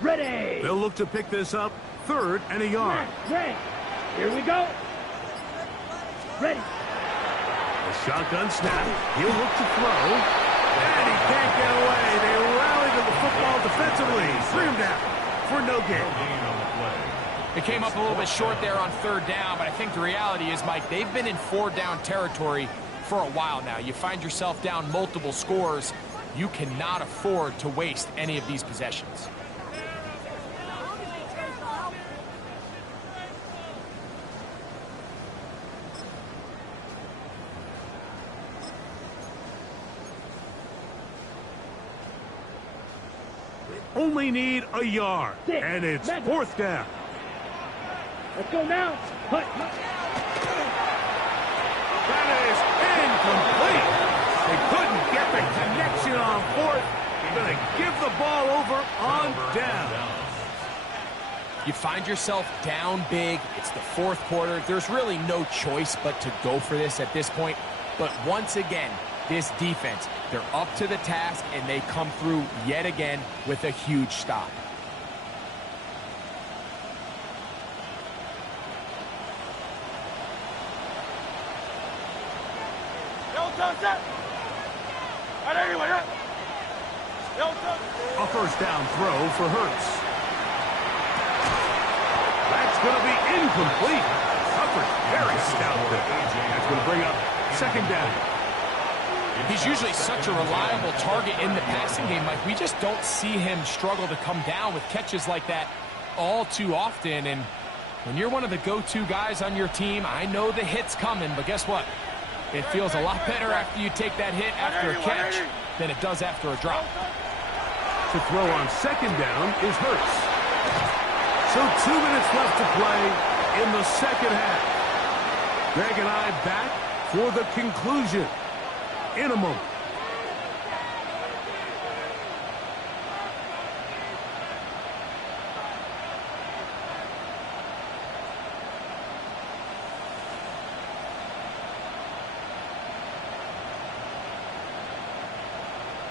Ready. They'll look to pick this up 3rd and a yard. Ready. Here we go. Ready. A shotgun snap. He'll look to throw. And he can't get away. They rally to the football defensively. 3 him down for no gain. It came up a little bit short there on 3rd down, but I think the reality is, Mike, they've been in 4-down territory for a while now. You find yourself down multiple scores. You cannot afford to waste any of these possessions. Only need a yard. And it's 4th down. Let's go now. Hut. That is incomplete. They couldn't get the connection on 4th. Going to give the ball over on down. You find yourself down big. It's the 4th quarter. There's really no choice but to go for this at this point. But once again, this defense, they're up to the task, and they come through yet again with a huge stop. A 1st down throw for Hurts. That's going to be incomplete. Covered very stout there. That's going to bring up 2nd down. He's usually such a reliable target in the passing game. Like, we just don't see him struggle to come down with catches like that all too often. And when you're one of the go-to guys on your team, I know the hit's coming, but guess what? It feels a lot better after you take that hit after a catch than it does after a drop. To throw on 2nd down is Hurts. So 2 minutes left to play in the 2nd half. Greg and I back for the conclusion in a moment.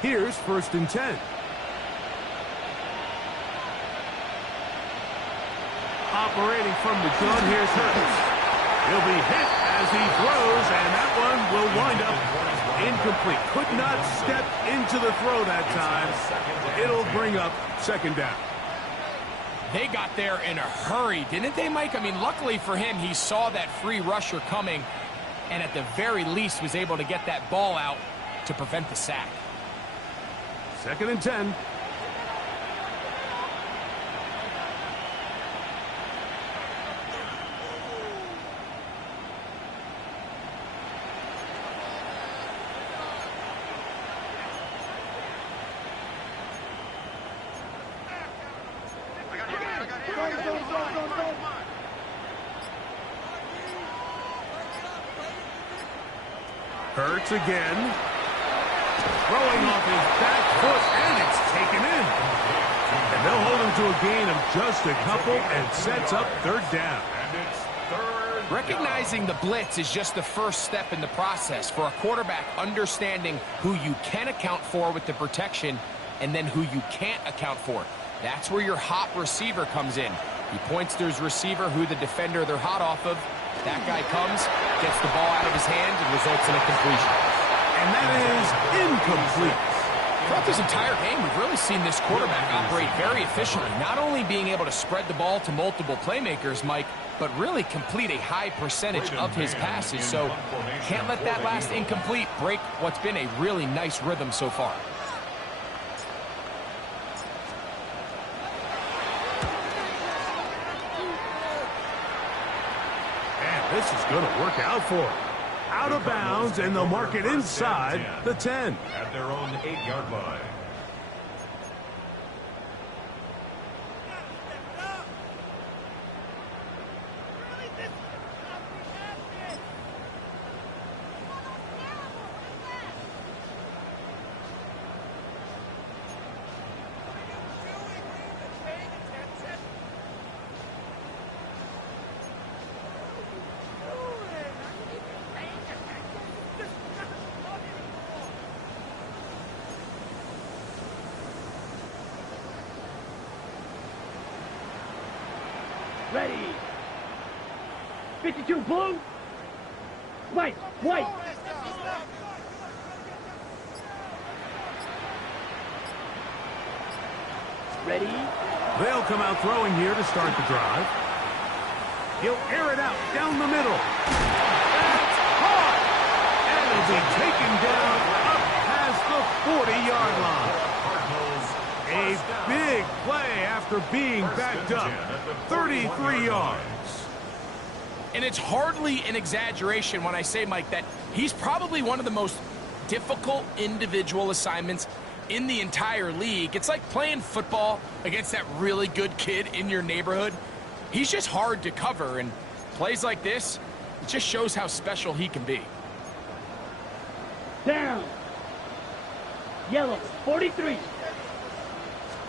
Here's 1st and 10. Operating from the gun, here's Hurts. He'll be hit as he throws, and that one will wind up incomplete. Could not step into the throw that time. It'll bring up 2nd down. They got there in a hurry, didn't they, Mike? I mean, luckily for him, he saw that free rusher coming, and at the very least was able to get that ball out to prevent the sack. 2nd and 10. Hurts again. Throwing off his back foot, and it's taken in. And they'll hold him to a gain of just a couple and sets up third down. And it's third. Recognizing the blitz is just the first step in the process for a quarterback, understanding who you can account for with the protection and then who you can't account for. That's where your hot receiver comes in. He points to his receiver, who the defender they're hot off of. That guy comes, gets the ball out of his hand, and results in a completion. And that is incomplete. Throughout this entire game, we've really seen this quarterback operate very efficiently, not only being able to spread the ball to multiple playmakers, Mike, but really complete a high percentage of his passes. So can't let that last incomplete break what's been a really nice rhythm so far. This is going to work out for him. Out of bounds, and they'll mark it inside the 10. At their own 8-yard line. Ready. 52 blue. White. White. Ready. They'll come out throwing here to start the drive. He'll air it out down the middle. That's hard. And it'll be taken down up past the 40-yard line. A big play after being backed up. 33 yards. And it's hardly an exaggeration when I say, Mike, that he's probably one of the most difficult individual assignments in the entire league. It's like playing football against that really good kid in your neighborhood. He's just hard to cover, and plays like this, it just shows how special he can be. Down. Yellow. 43.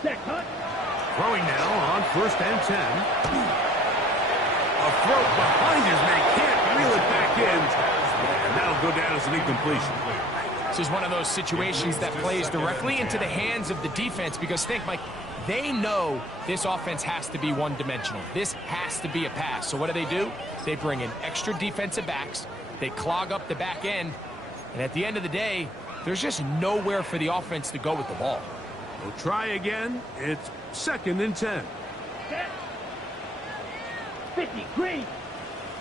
Set cut. Throwing now on 1st and 10. A throw behind his man, can't reel it back in. And that'll go down as an incompletion. This is one of those situations that plays directly into the hands of the defense, because think, Mike, they know this offense has to be one-dimensional. This has to be a pass. So what do? They bring in extra defensive backs. They clog up the back end. And at the end of the day, there's just nowhere for the offense to go with the ball. We'll try again. It's 2nd and 10. Set. 50. Green.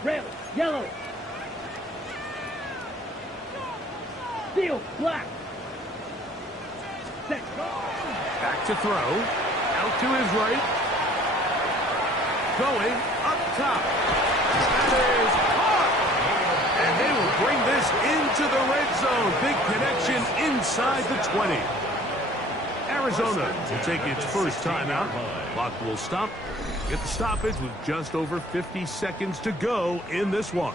Red. Yellow. Steel. Black. Set. Back to throw. Out to his right. Going up top. That is caught. And they will bring this into the red zone. Big connection inside the 20. Arizona will take its first timeout. Clock will stop. Get the stoppage with just over 50 seconds to go in this one.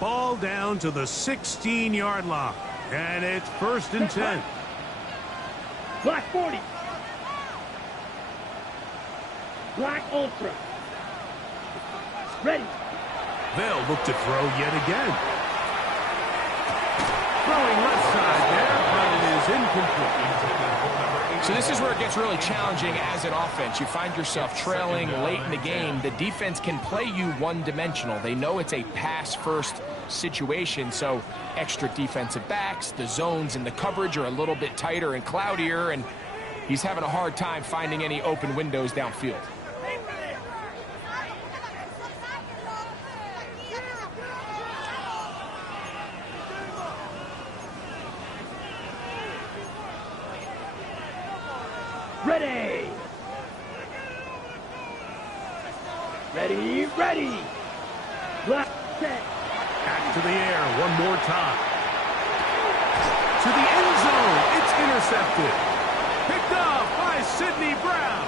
Ball down to the 16-yard line. And it's 1st and 10. Black 40. Black Ultra. Ready. They'll look to throw yet again. Throwing left side there, but it is incomplete. So this is where it gets really challenging as an offense. You find yourself trailing late in the game. The defense can play you one-dimensional. They know it's a pass-first situation, so extra defensive backs, the zones and the coverage are a little bit tighter and cloudier, and he's having a hard time finding any open windows downfield. Ready. Ready, ready. Left, set. Back to the air one more time. To the end zone. It's intercepted. Picked off by Sidney Brown.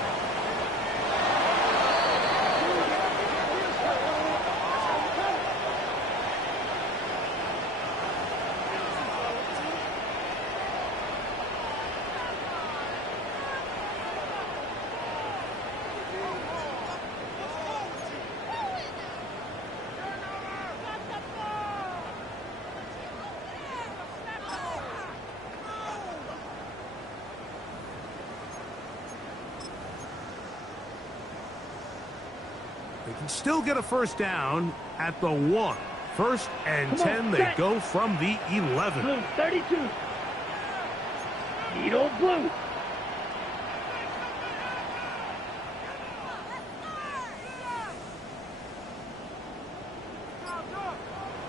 They can still get a first down at the 1. First and 10, they go from the 11. Blue, 32. Needle blue.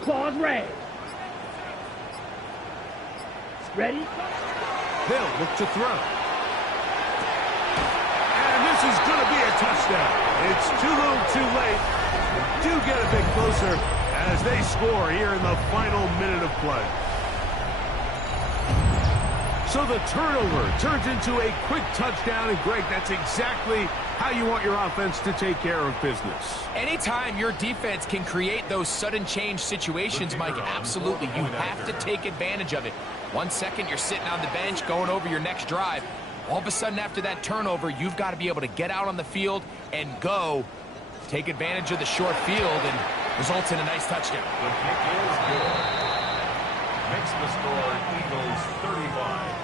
Claws red. Ready? They'll look to throw. And this is going to be a touchdown. It's too little too late. They do get a bit closer as they score here in the final minute of play. So the turnover turns into a quick touchdown. And, Greg, that's exactly how you want your offense to take care of business. Anytime your defense can create those sudden change situations, Mike, absolutely, you have to take advantage of it. 1 second, you're sitting on the bench going over your next drive. All of a sudden, after that turnover, you've got to be able to get out on the field and go. Take advantage of the short field and results in a nice touchdown. The kick is good. Makes the score Eagles 35,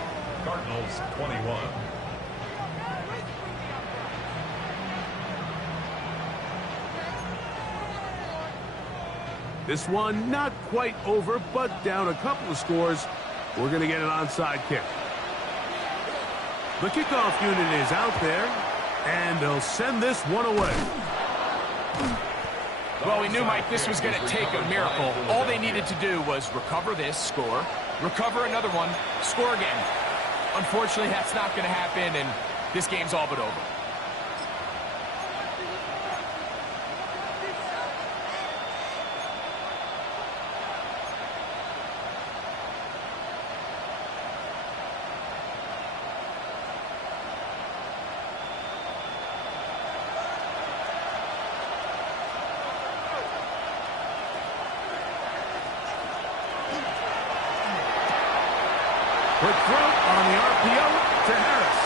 Cardinals 21. This one not quite over, but down a couple of scores. We're going to get an onside kick. The kickoff unit is out there, and they'll send this one away. Well, we knew, Mike, this was going to take a miracle. All they needed to do was recover this, score, recover another one, score again. Unfortunately, that's not going to happen, and this game's all but over. Quick throw on the RPO to Harris.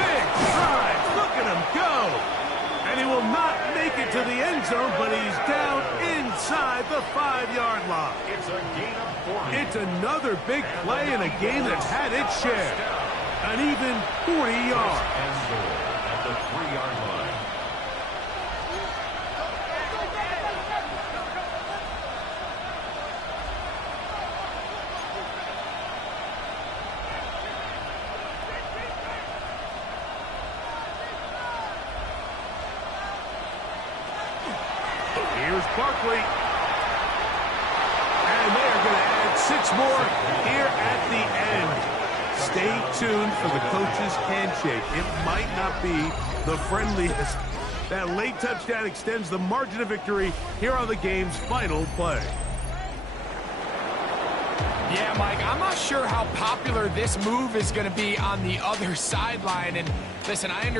Big drive. Look at him go. And he will not make it to the end zone, but he's down inside the 5-yard line. It's a gain of 40. It's another big play in a game that's had its share. An even 40 yards. And goal at the 3-yard line. Here's Barkley. And they are going to add 6 more here at the end. Stay tuned for the coach's handshake. It might not be the friendliest. That late touchdown extends the margin of victory here on the game's final play. Yeah, Mike, I'm not sure how popular this move is going to be on the other sideline. And listen, I understand.